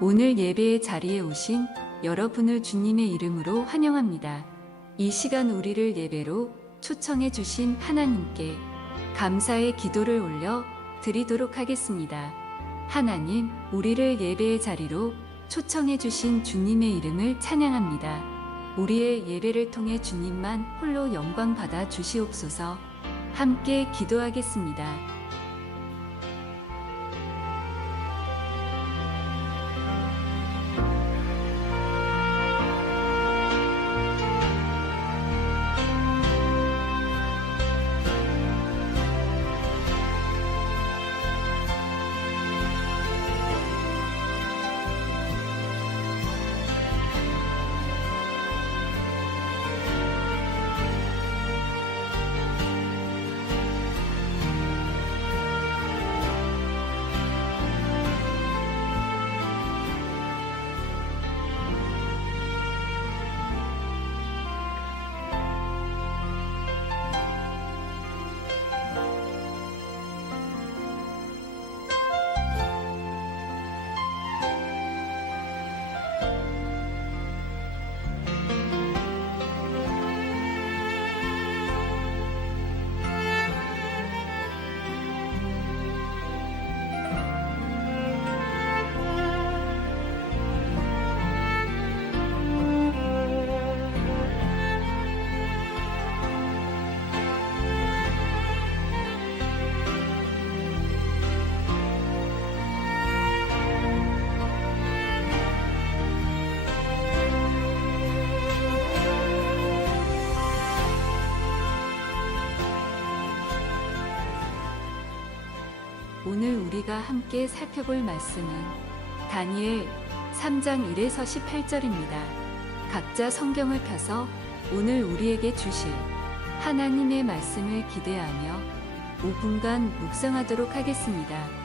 오늘 예배의 자리에 오신 여러분을 주님의 이름으로 환영합니다. 이 시간 우리를 예배로 초청해 주신 하나님께 감사의 기도를 올려 드리도록 하겠습니다. 하나님, 우리를 예배의 자리로 초청해 주신 주님의 이름을 찬양합니다. 우리의 예배를 통해 주님만 홀로 영광 받아 주시옵소서. 함께 기도하겠습니다. 오늘 우리가 함께 살펴볼 말씀은 다니엘 3장 1에서 18절입니다. 각자 성경을 펴서 오늘 우리에게 주실 하나님의 말씀을 기대하며 5분간 묵상하도록 하겠습니다.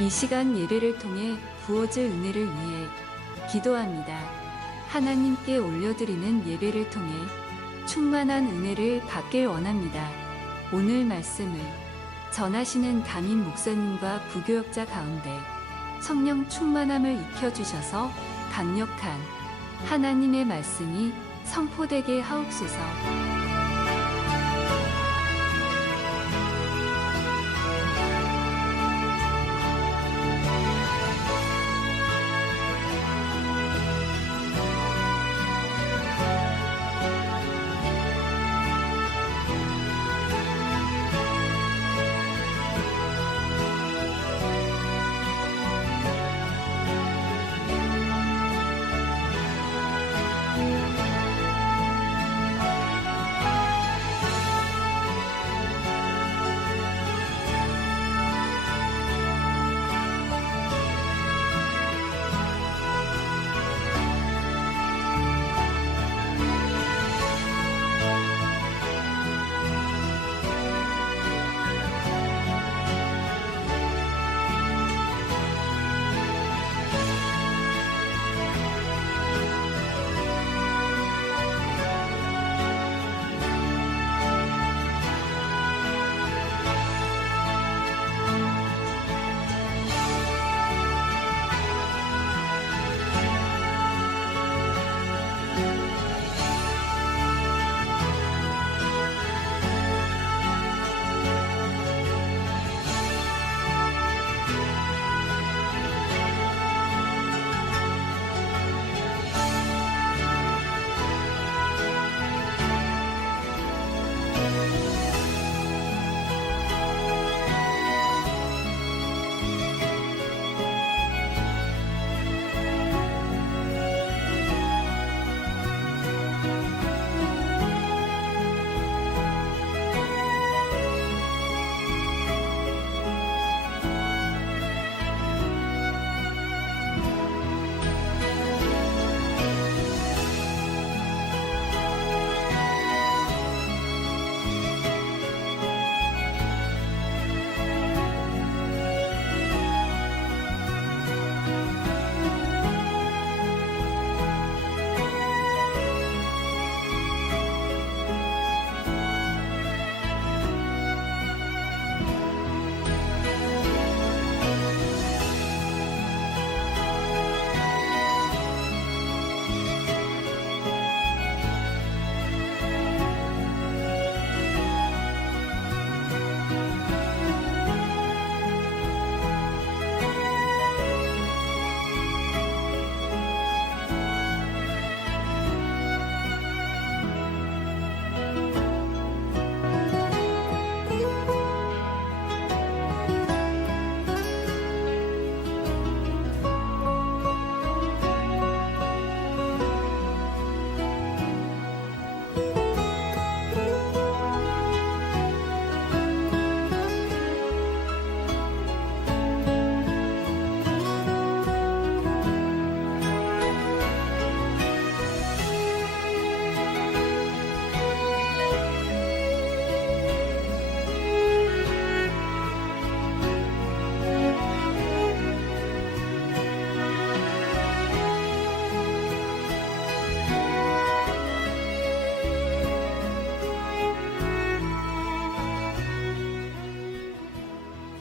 이 시간 예배를 통해 부어질 은혜를 위해 기도합니다. 하나님께 올려드리는 예배를 통해 충만한 은혜를 받길 원합니다. 오늘 말씀을 전하시는 담임 목사님과 부교역자 가운데 성령 충만함을 익혀주셔서 강력한 하나님의 말씀이 선포되게 하옵소서.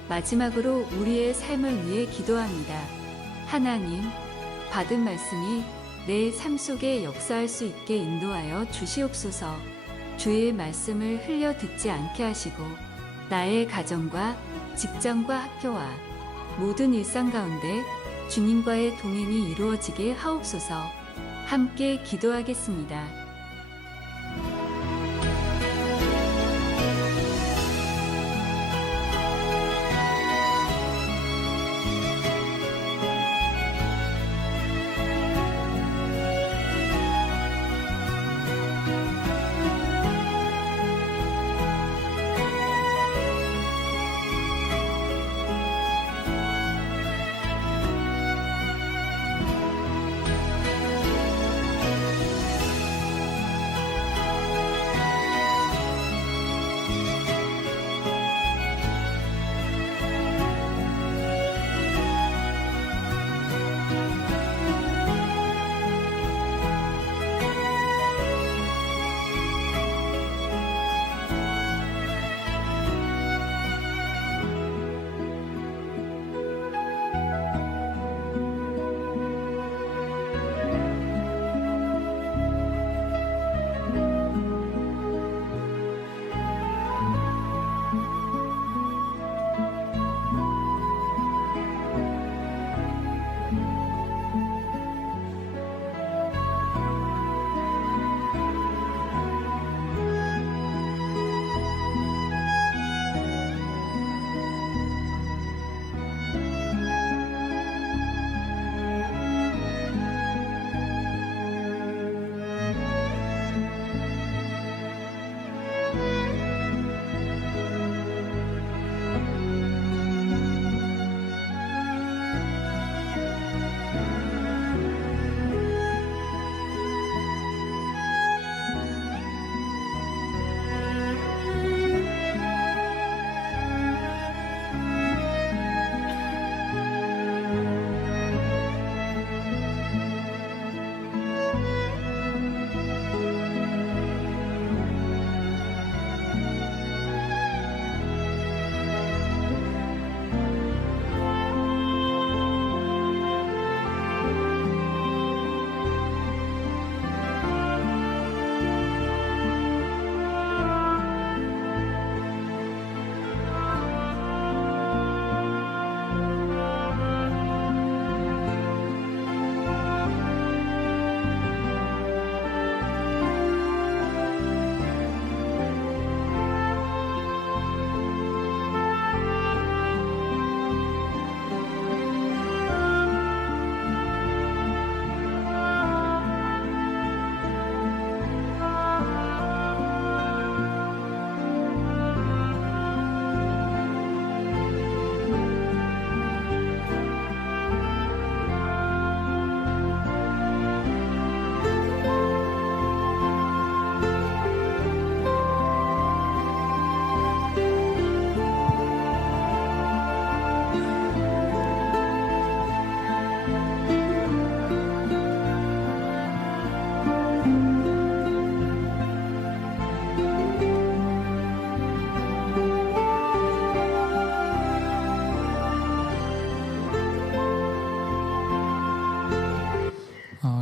마지막으로 우리의 삶을 위해 기도합니다. 하나님, 받은 말씀이 내 삶 속에 역사할 수 있게 인도하여 주시옵소서. 주의 말씀을 흘려 듣지 않게 하시고 나의 가정과 직장과 학교와 모든 일상 가운데 주님과의 동행이 이루어지게 하옵소서. 함께 기도하겠습니다.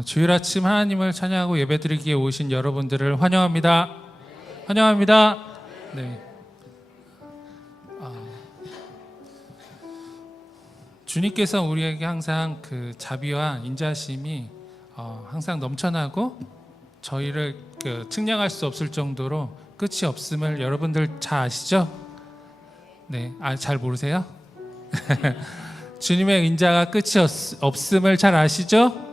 주일 아침 하나님을 찬양하고 예배드리기에 오신 여러분들을 환영합니다. 환영합니다. 네. 주님께서 우리에게 항상 그 자비와 인자심이 항상 넘쳐나고 저희를 측량할 수 없을 정도로 끝이 없음을 여러분들 잘 아시죠? 네, 잘 모르세요? 주님의 인자가 끝이 없음을 잘 아시죠?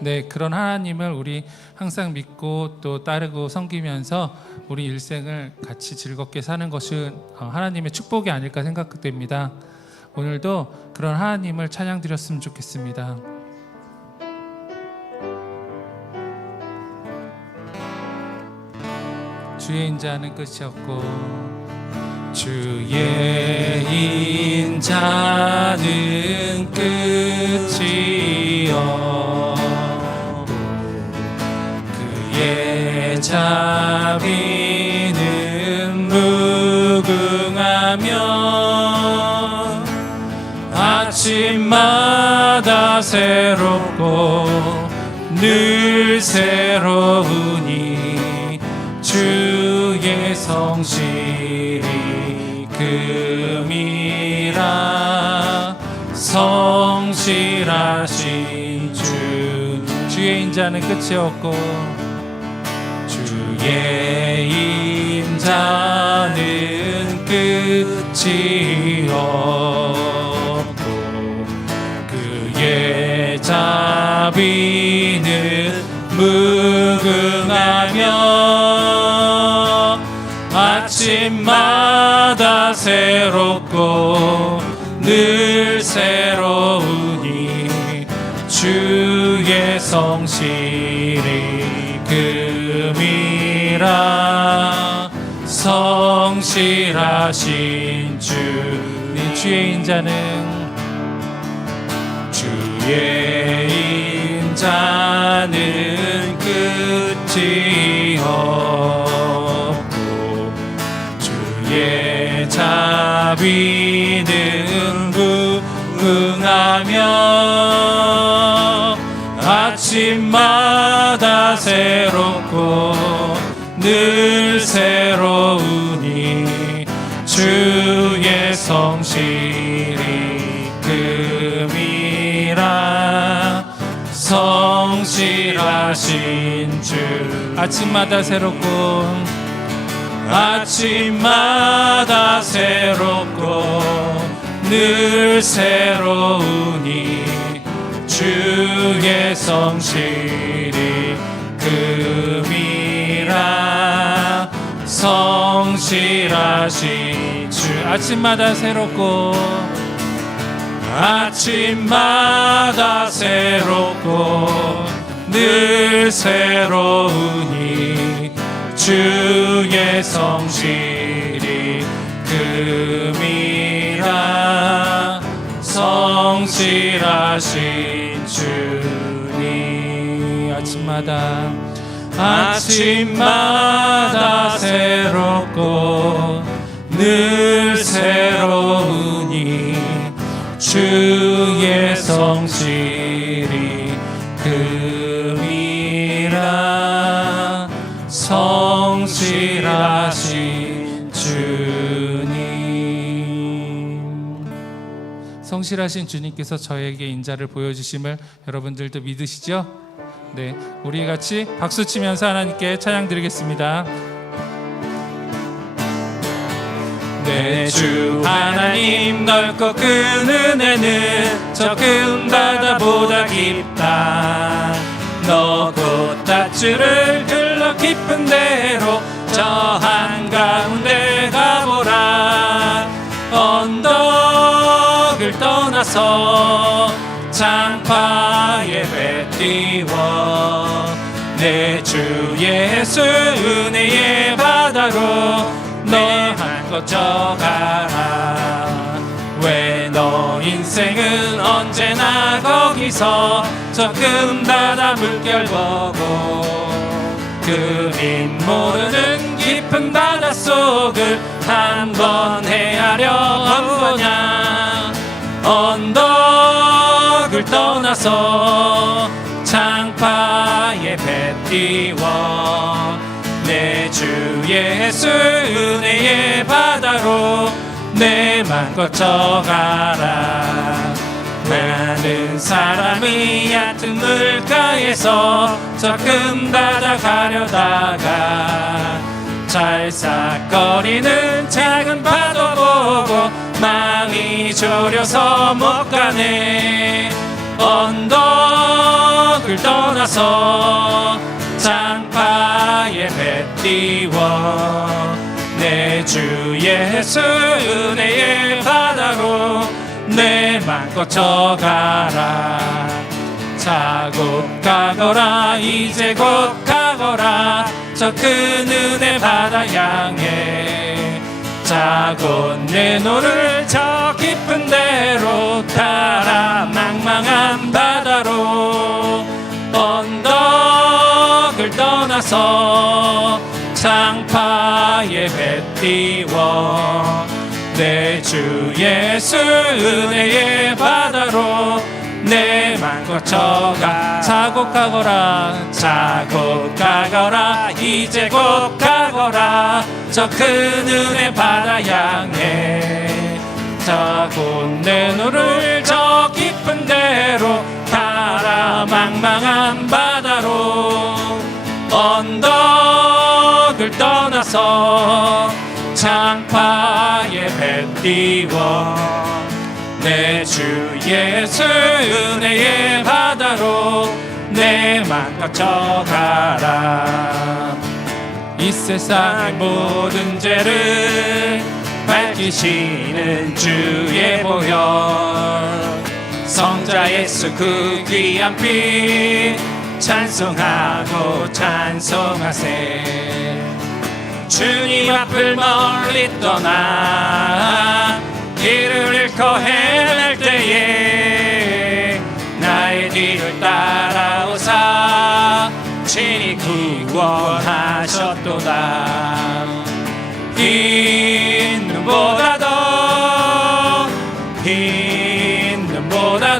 네, 그런 하나님을 우리 항상 믿고 또 따르고 섬기면서 우리 일생을 같이 즐겁게 사는 것은 하나님의 축복이 아닐까 생각됩니다. 오늘도 그런 하나님을 찬양드렸으면 좋겠습니다. 주의 인자는 끝이 없고 주의 인자는 끝이 없고 그의 자비는 무궁하며 아침마다 새롭고 늘 새로우니 주의 성실이 금이라 성실하신 주의 인자는 끝이 없고 주의 인자는 끝이 없고 그의 자비는 무궁하며 아침마다 새롭고 늘 새로우니 주의 성실이 금이라 성실하신 주의 인자는 끝이 없고 주의 자비는 무궁하며 아침마다 새롭고 늘 새로우니 주의 성실이 금이라 성실하신 주 아침마다 새롭고 늘 새로우니 주의 성실이 금이라 성실하신 주 아침마다 새롭고 늘 새로우니 주의 성실이 금이라 성실하신 주님 아침마다 새롭고 늘 새로우니 주의 성실이 금이라 성실하신 주님 성실하신 주님께서 저에게 인자를 보여주심을 여러분들도 믿으시죠? 네, 우리 같이 박수 치면서 하나님께 찬양 드리겠습니다. 내 주 하나님 넓고 큰 은혜는 저 큰 바다보다 깊다. 너 곧 닷줄을 흘러 깊은 데로 저 한가운데 가보라. 언덕을 떠나서 장파에 배 띄워 내 주 예수 은혜의 바다로 너 한껏 져가라. 왜 너 인생은 언제나 거기서 저 큰 바다 물결 보고 그림 모르는 깊은 바닷속을 한 번 헤아려 온 거냐. 언덕을 떠나서 장파 띄워 내 주 예수 은혜의 바다로 내 맘 거쳐가라. 많은 사람이 얕은 물가에서 저 큰 바다 가려다가 찰싹거리는 작은 파도 보고 마음이 졸여서 못 가네. 언덕을 떠나서 장파에 배 띄워 내 주 예수 은혜의 바다로 내 맘 거쳐가라. 자곧 가거라 이제 곧 가거라 저 큰 은혜 바다 향해. 자곧 내 노를 저 깊은 데로 따라 망망한 바다로 언덕을 떠나서 장파에 배 띄워 내 주 예수 은혜의 바다로 내 맘 거쳐가. 자곧 가거라 자곧 가거라 이제 곧 가거라 저 큰 은혜 바다 향해. 자곧 내 노를 저 깊은 데로 따라 망망한 바다로 언덕을 떠나서 장파에 배 띄워 내 주 예수 은혜의 바다로 내 맘 거쳐가라. 이 세상의 모든 죄를 밝히시는 주의 보혈 성자 예수 그 귀한 피 찬송하고 찬송하세. 주님 앞을 멀리 떠나 길을 잃고 헤맬 때에 나의 뒤를 따라오사 친히 구원하셨도다. 흰 눈보다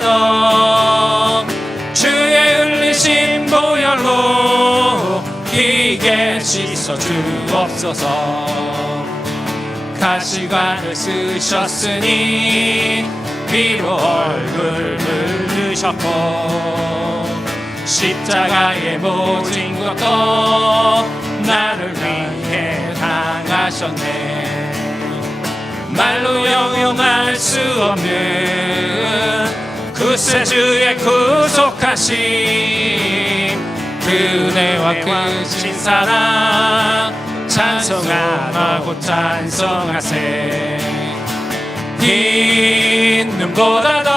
더 주의 흘리신 보혈로 이게 씻어 주옵소서. 가시관을 쓰셨으니 피로 얼굴 물르셨고 십자가의 모진 것도 나를 위해 당하셨네. 말로 형용할 수 없는 구세주의 구속하심 그 은혜와 크신 사랑 찬송하고 찬송하세. 흰 눈보다 더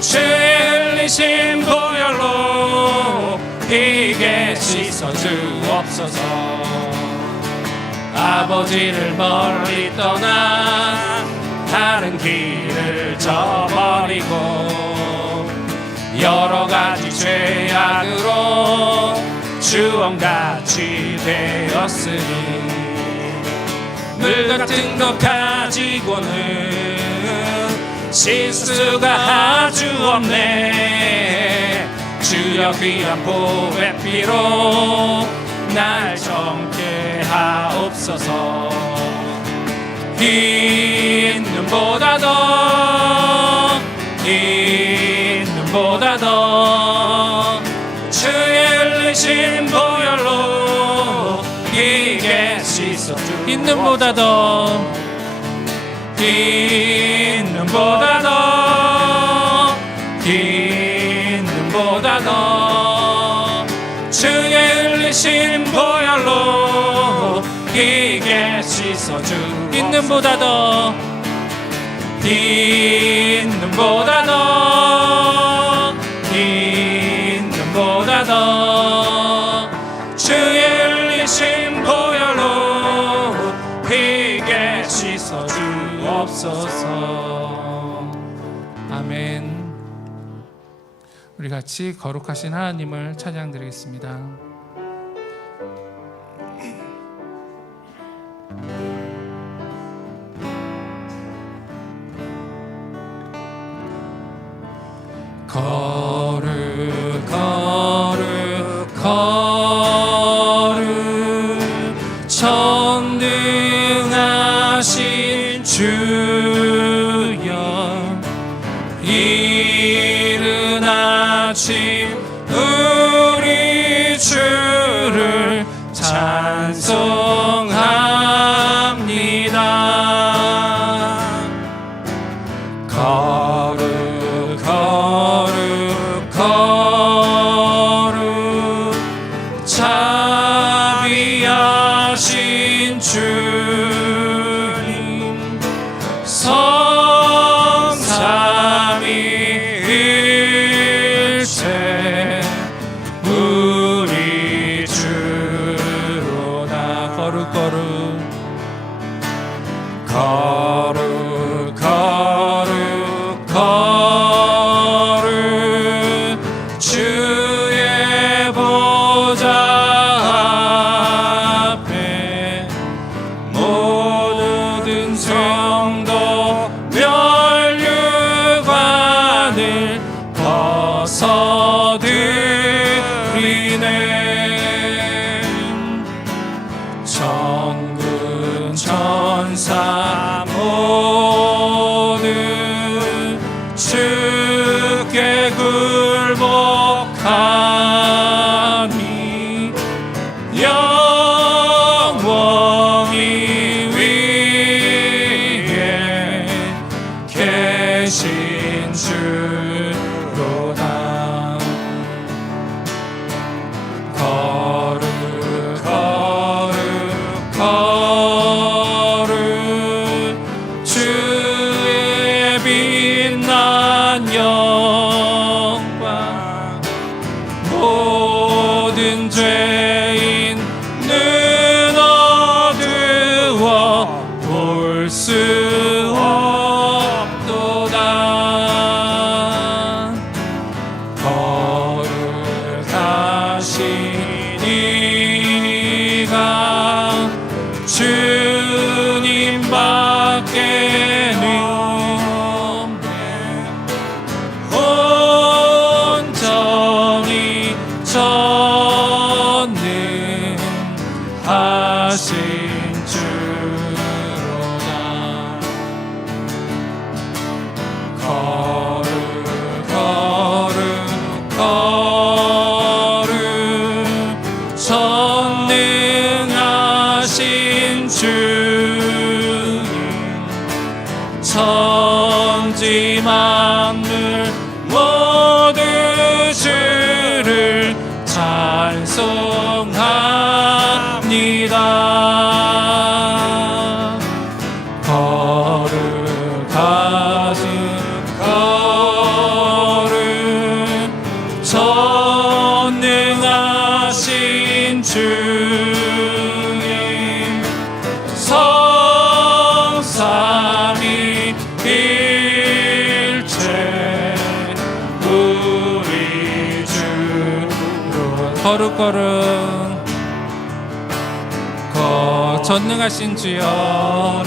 주의 흘리신 보혈로 피게 씻어 주옵소서. 아버지를 멀리 떠나 다른 길을 저버리고 여러 가지 죄악으로 주원같이 되었으니 물 같은 것 가지고는 실수가 아주 없네. 주여 귀한 보배 피로 날 정케 하옵소서. 흰 눈보다 더 주의 흘리신 보혈로 이게 씻어 주. 흰 눈보다 더 주의 흘리신 보혈로 이게 씻어 주. 흰 눈보다 더 주의 흘리신 보혈로 피게 씻어 주옵소서. 아멘. 우리 같이 거룩하신 하나님을 찬양드리겠습니다. 거룩 거룩 거룩 전능하신 주여 이른 아침 우리 주를 찬송합니다. 거룩 거룩 거룩 자비하신 주님 성삼위일체 우리 주로다. 거룩 거룩 거룩 거룩 거룩 주의 보좌 앞에 모든 성도 면류관을 벗어드리네. 천군 천사 모두 주께 굴복하니 영원히 위에 계신 주로다. 거룩 거룩 거룩 주의 빛난 영광 모든 죄인 눈 어두워 볼 수 없도다. 거룩하신 이가 주님밖에는 온전히 전능하신 주로다. 거룩 거룩 거룩 전능하신 주님 천지 만물 모두 주를 찬송합니다. 거룩하신 거룩 전능하신 주님 성삼위일체 우리 주로. 거룩 거룩 전능하신 주여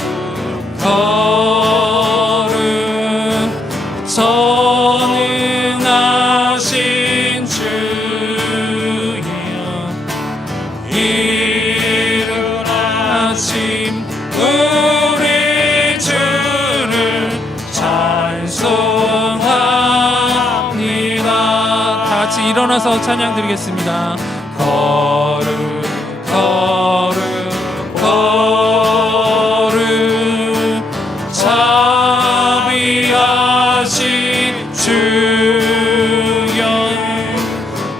거룩 전능하신 주여 이른 아침 우리 주를 찬송합니다. 다 같이 일어나서 찬양 드리겠습니다. 거룩 거룩 거룩 자비하신 주여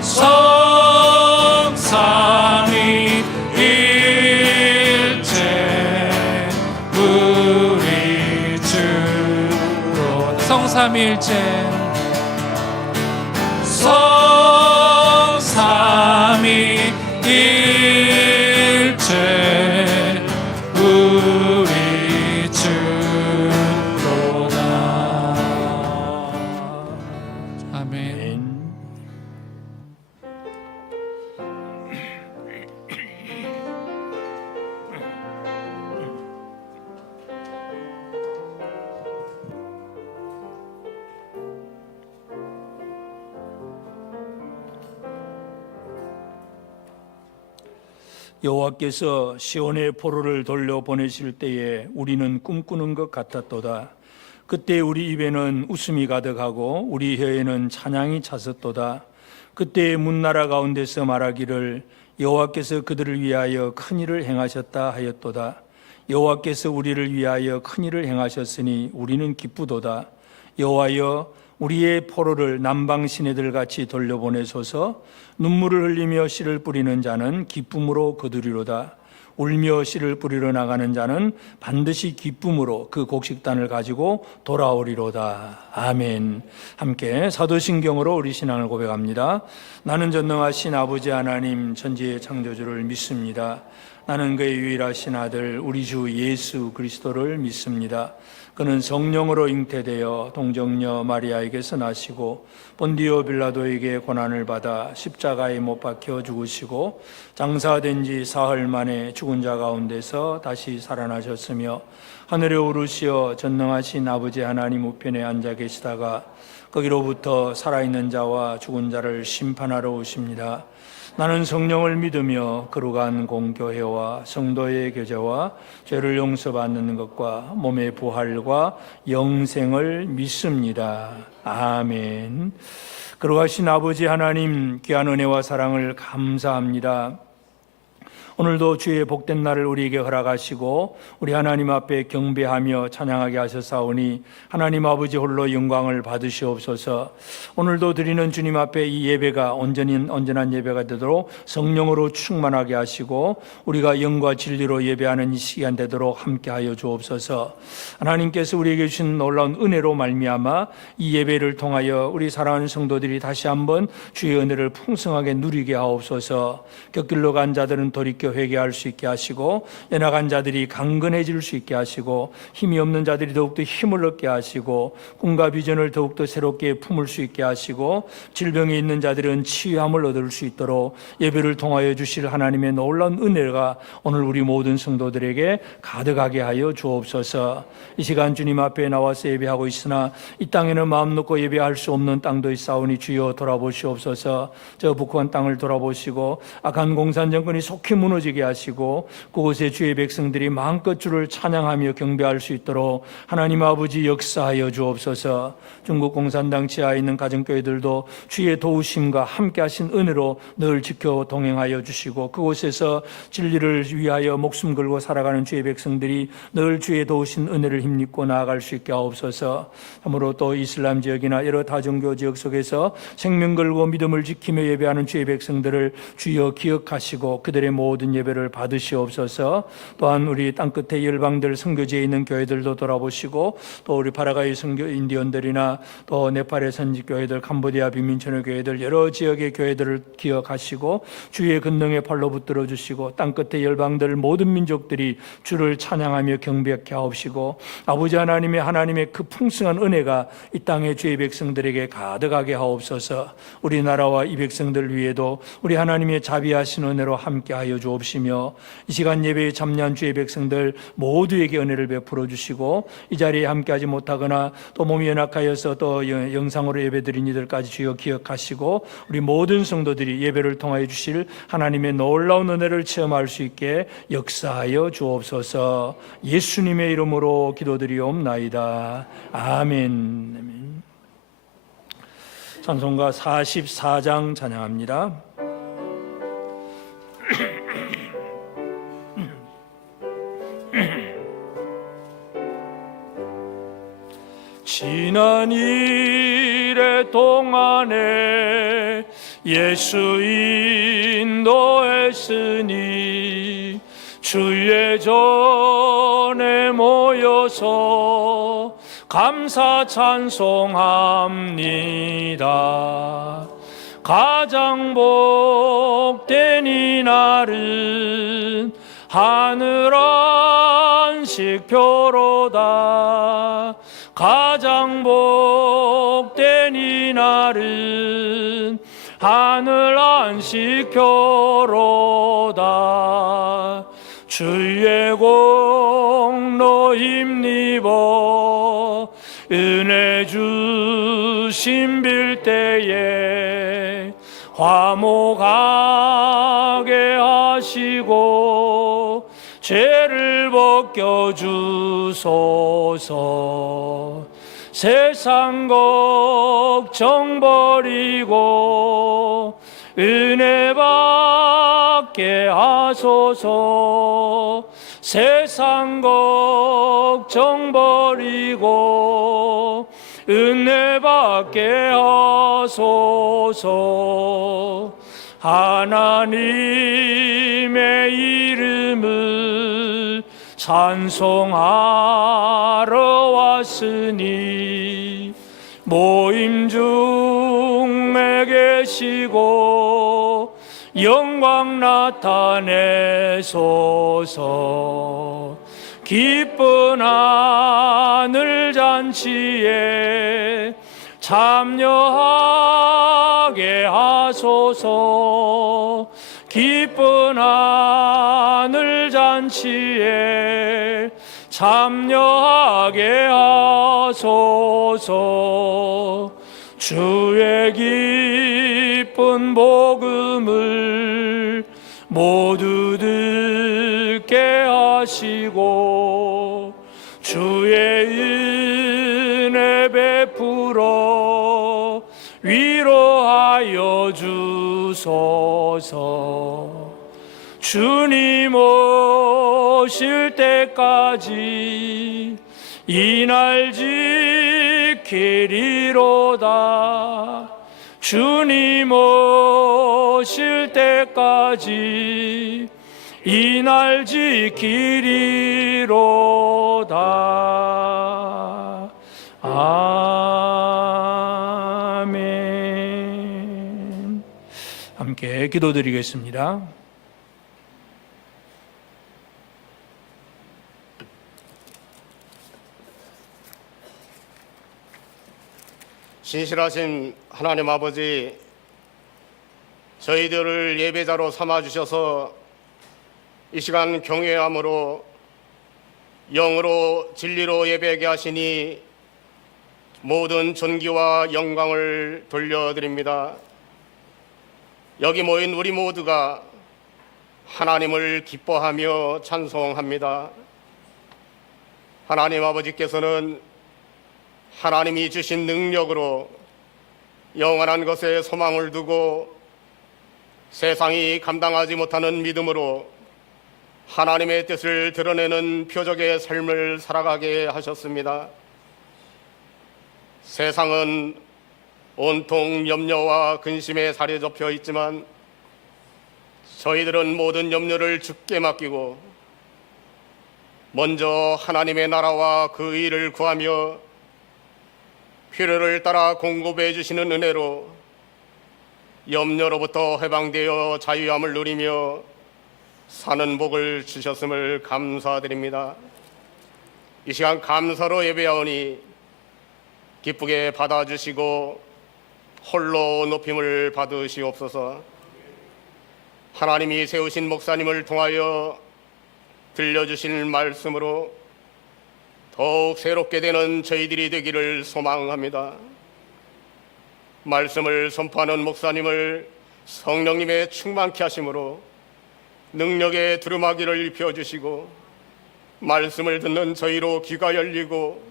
성삼위일체 우리 주로. 성삼위일체 성삼위일체 우리 주로다. 아멘. 여호와께서 시온의 포로를 돌려보내실 때에 우리는 꿈꾸는 것 같았도다. 그때 우리 입에는 웃음이 가득하고 우리 혀에는 찬양이 찼었도다. 그때 문나라 가운데서 말하기를 여호와께서 그들을 위하여 큰 일을 행하셨다 하였도다. 여호와께서 우리를 위하여 큰 일을 행하셨으니 우리는 기쁘도다. 여호와여, 우리의 포로를 남방 시내들 같이 돌려보내소서. 눈물을 흘리며 씨를 뿌리는 자는 기쁨으로 거두리로다. 울며 씨를 뿌리러 나가는 자는 반드시 기쁨으로 그 곡식단을 가지고 돌아오리로다. 아멘. 함께 사도신경으로 우리 신앙을 고백합니다. 나는 전능하신 아버지 하나님 천지의 창조주를 믿습니다. 나는 그의 유일하신 아들 우리 주 예수 그리스도를 믿습니다. 그는 성령으로 잉태되어 동정녀 마리아에게서 나시고 본디오 빌라도에게 고난을 받아 십자가에 못 박혀 죽으시고 장사된 지 사흘 만에 죽은 자 가운데서 다시 살아나셨으며 하늘에 오르시어 전능하신 아버지 하나님 우편에 앉아 계시다가 거기로부터 살아있는 자와 죽은 자를 심판하러 오십니다. 나는 성령을 믿으며 거룩한 공교회와 성도의 교제와 죄를 용서받는 것과 몸의 부활과 영생을 믿습니다. 아멘. 거룩하신 아버지 하나님, 귀한 은혜와 사랑을 감사합니다. 오늘도 주의 복된 날을 우리에게 허락하시고 우리 하나님 앞에 경배하며 찬양하게 하셨사오니 하나님 아버지 홀로 영광을 받으시옵소서. 오늘도 드리는 주님 앞에 이 예배가 온전한 예배가 되도록 성령으로 충만하게 하시고 우리가 영과 진리로 예배하는 이 시간 되도록 함께하여 주옵소서. 하나님께서 우리에게 주신 놀라운 은혜로 말미암아 이 예배를 통하여 우리 사랑하는 성도들이 다시 한번 주의 은혜를 풍성하게 누리게 하옵소서. 곁길로 간 자들은 돌이켜 회개할 수 있게 하시고 연약한 자들이 강건해질 수 있게 하시고 힘이 없는 자들이 더욱더 힘을 얻게 하시고 꿈과 비전을 더욱더 새롭게 품을 수 있게 하시고 질병에 있는 자들은 치유함을 얻을 수 있도록 예배를 통하여 주실 하나님의 놀라운 은혜가 오늘 우리 모든 성도들에게 가득하게 하여 주옵소서. 이 시간 주님 앞에 나와서 예배하고 있으나 이 땅에는 마음 놓고 예배할 수 없는 땅도 있사오니 주여 돌아보시옵소서. 저 북한 땅을 돌아보시고 악한 공산 정권이 속히 무너지게 하시고 그곳에 주의 백성들이 마음껏 주를 찬양하며 경배할 수 있도록 하나님 아버지 역사하여 주옵소서. 중국 공산당 지하에 있는 가정교회들도 주의 도우심과 함께 하신 은혜로 늘 지켜 동행하여 주시고 그곳에서 진리를 위하여 목숨 걸고 살아가는 주의 백성들이 늘 주의 도우신 은혜를 힘입고 나아갈 수 있게 하옵소서. 참으로 또 이슬람 지역이나 여러 다종교 지역 속에서 생명 걸고 믿음을 지키며 예배하는 주의 백성들을 주여 기억하시고 그들의 모든 예배를 받으시옵소서. 또한 우리 땅끝의 열방들 선교지에 있는 교회들도 돌아보시고 또 우리 파라과이 선교 인디언들이나 또 네팔의 선지교회들, 캄보디아 빈민촌의 교회들, 여러 지역의 교회들을 기억하시고 주의 권능의 팔로 붙들어 주시고 땅끝의 열방들 모든 민족들이 주를 찬양하며 경배케 하옵시고 아버지 하나님의 그 풍성한 은혜가 이 땅의 주의 백성들에게 가득하게 하옵소서. 우리나라와 이 백성들 위에도 우리 하나님의 자비하신 은혜로 함께하여 주옵시며 이 시간 예배에 참여한 주의 백성들 모두에게 은혜를 베풀어 주시고 이 자리에 함께하지 못하거나 또 몸이 연약하여서 또 영상으로 예배드린 이들까지 주여 기억하시고 우리 모든 성도들이 예배를 통하여 주실 하나님의 놀라운 은혜를 체험할 수 있게 역사하여 주옵소서. 예수님의 이름으로 기도드리옵나이다. 아멘. 찬송가 44장 찬양합니다. 지난 일의 동안에 예수 인도했으니 주의 전에 모여서 감사 찬송합니다. 가장 복된 이 날은 하늘 안식표로다. 가장 복된 이 날은 하늘 안식표로다. 주의 공로 힘입어 은혜 주심 빌 때에 화목하게 하시고 하시고 죄를 벗겨주소서. 세상 걱정 버리고 은혜 받게 하소서. 세상 걱정 버리고 은혜 받게 하소서. 하나님의 이름을 찬송하러 왔으니 모임 중에 계시고 영광 나타내소서. 기쁜 하늘 잔치에 참여하게 하소서. 기쁜 하늘 잔치에 참여하게 하소서. 주의 기쁜 복음을 모두 듣게 하시고 주의 은혜 베풀어 위로하여 주소서. 주님 오실 때까지 이 날 지키리로다. 주님 오실 때까지 이 날 지키리로다. 아멘. 함께 기도드리겠습니다. 신실하신 하나님 아버지, 저희들을 예배자로 삼아주셔서 이 시간 경외함으로 영으로 진리로 예배하게 하시니 모든 존귀와 영광을 돌려드립니다. 여기 모인 우리 모두가 하나님을 기뻐하며 찬송합니다. 하나님 아버지께서는 하나님이 주신 능력으로 영원한 것에 소망을 두고 세상이 감당하지 못하는 믿음으로 하나님의 뜻을 드러내는 표적의 삶을 살아가게 하셨습니다. 세상은 온통 염려와 근심에 사로잡혀 있지만 저희들은 모든 염려를 주께 맡기고 먼저 하나님의 나라와 그 의를 구하며 필요를 따라 공급해 주시는 은혜로 염려로부터 해방되어 자유함을 누리며 사는 복을 주셨음을 감사드립니다. 이 시간 감사로 예배하오니 기쁘게 받아주시고 홀로 높임을 받으시옵소서. 하나님이 세우신 목사님을 통하여 들려주실 말씀으로 더욱 새롭게 되는 저희들이 되기를 소망합니다. 말씀을 선포하는 목사님을 성령님의 충만케 하심으로 능력의 두루마기를 입혀주시고 말씀을 듣는 저희로 귀가 열리고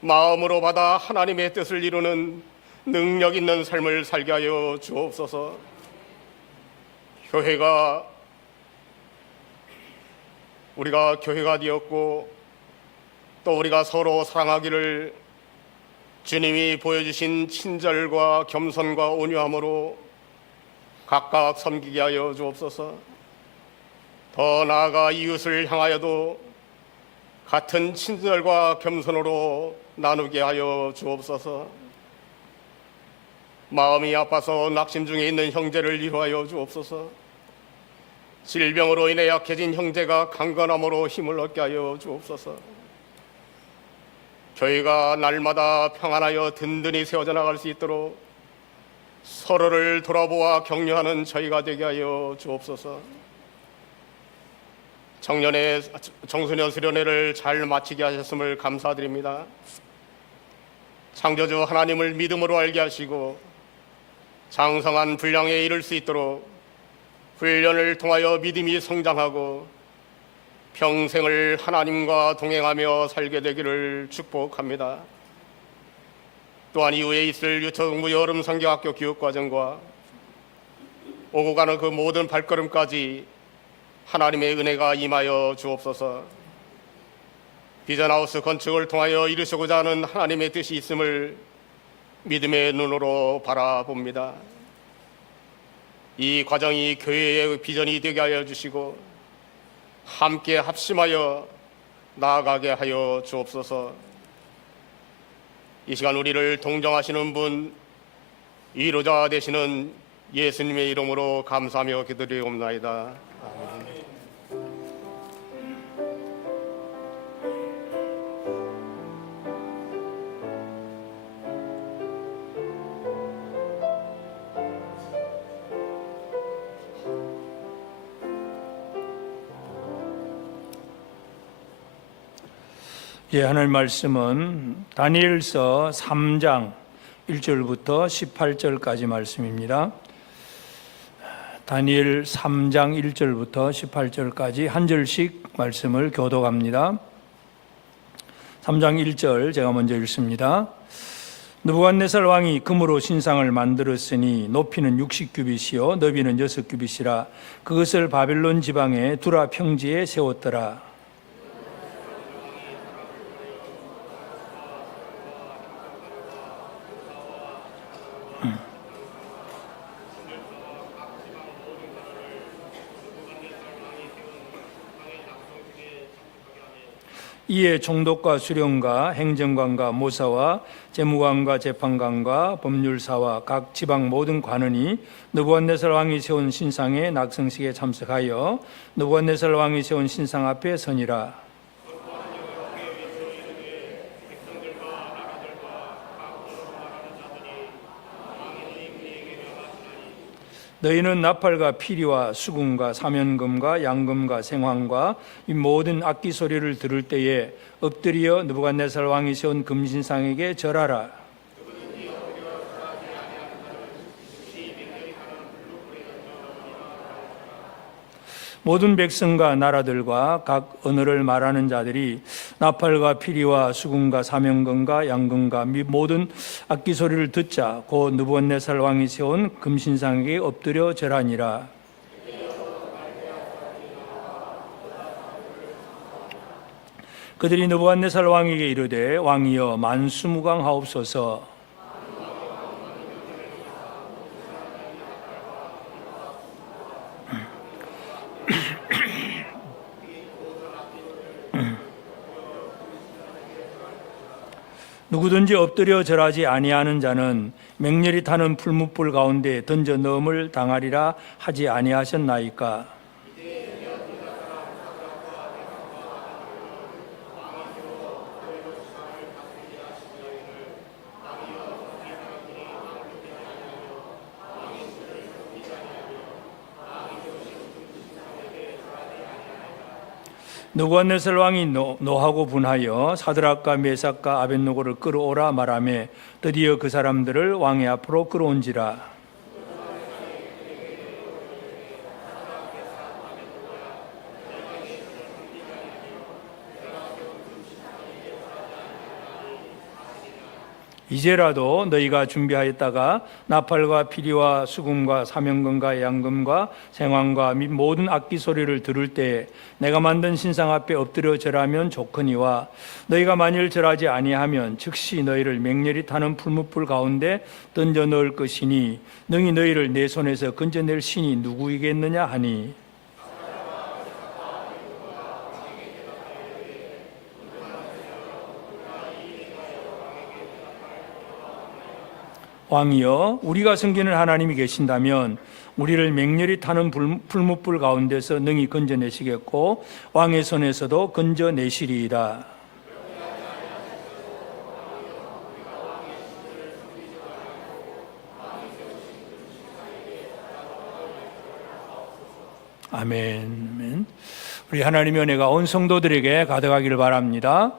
마음으로 받아 하나님의 뜻을 이루는 능력 있는 삶을 살게 하여 주옵소서. 우리가 교회가 되었고 또 우리가 서로 사랑하기를 주님이 보여주신 친절과 겸손과 온유함으로 각각 섬기게 하여 주옵소서. 더 나아가 이웃을 향하여도 같은 친절과 겸손으로 나누게 하여 주옵소서. 마음이 아파서 낙심 중에 있는 형제를 위로하여 주옵소서. 질병으로 인해 약해진 형제가 강건함으로 힘을 얻게 하여 주옵소서. 교회가 날마다 평안하여 든든히 세워져 나갈 수 있도록 서로를 돌아보아 격려하는 저희가 되게 하여 주옵소서. 청소년 수련회를 잘 마치게 하셨음을 감사드립니다. 창조주 하나님을 믿음으로 알게 하시고 장성한 분량에 이를 수 있도록 훈련을 통하여 믿음이 성장하고 평생을 하나님과 동행하며 살게 되기를 축복합니다. 또한 이후에 있을 유초등부 여름 성경학교 교육과정과 오고 가는 그 모든 발걸음까지 하나님의 은혜가 임하여 주옵소서. 비전하우스 건축을 통하여 이루시고자 하는 하나님의 뜻이 있음을 믿음의 눈으로 바라봅니다. 이 과정이 교회의 비전이 되게 하여 주시고 함께 합심하여 나아가게 하여 주옵소서. 이 시간 우리를 동정하시는 분, 위로자 되시는 예수님의 이름으로 감사하며 기도드리옵나이다. 예, 하늘 말씀은 다니엘서 3장 1절부터 18절까지 말씀입니다. 다니엘 3장 1절부터 18절까지 한 절씩 말씀을 교독합니다. 3장 1절 제가 먼저 읽습니다. 느부갓네살 왕이 금으로 신상을 만들었으니 높이는 60규빗이요 너비는 6규빗이라 그것을 바벨론 지방의 두라 평지에 세웠더라. 이에 총독과 수령과 행정관과 모사와 재무관과 재판관과 법률사와 각 지방 모든 관원이 느부갓네살 왕이 세운 신상의 낙성식에 참석하여 느부갓네살 왕이 세운 신상 앞에 서니라. 너희는 나팔과 피리와 수금과 사면금과 양금과 생황과 이 모든 악기 소리를 들을 때에 엎드려 느부갓네살 왕이 세운 금신상에게 절하라. 모든 백성과 나라들과 각 언어를 말하는 자들이 나팔과 피리와 수금과 사면금과 양금과 및 모든 악기 소리를 듣자 곧 느부갓네살 왕이 세운 금신상에게 엎드려 절하니라. 그들이 느부갓네살 왕에게 이르되 왕이여 만수무강하옵소서. 누구든지 엎드려 절하지 아니하는 자는 맹렬히 타는 풀무불 가운데 던져 넣음을 당하리라 하지 아니하셨나이까. 느부갓네살 왕이 노하고 분하여 사드락과 메삭과 아벳느고를 끌어오라 말하며 드디어 그 사람들을 왕의 앞으로 끌어온지라. 이제라도 너희가 준비하였다가 나팔과 피리와 수금과 사면금과 양금과 생황과 및 모든 악기 소리를 들을 때 내가 만든 신상 앞에 엎드려 절하면 좋거니와 너희가 만일 절하지 아니하면 즉시 너희를 맹렬히 타는 풀무불 가운데 던져 넣을 것이니 능히 너희를 내 손에서 건져낼 신이 누구이겠느냐 하니. 왕이여 우리가 섬기는 하나님이 계신다면 우리를 맹렬히 타는 풀무불 가운데서 능히 건져내시겠고 왕의 손에서도 건져내시리이다. 아멘. 우리 하나님의 은혜가 온 성도들에게 가득하기를 바랍니다.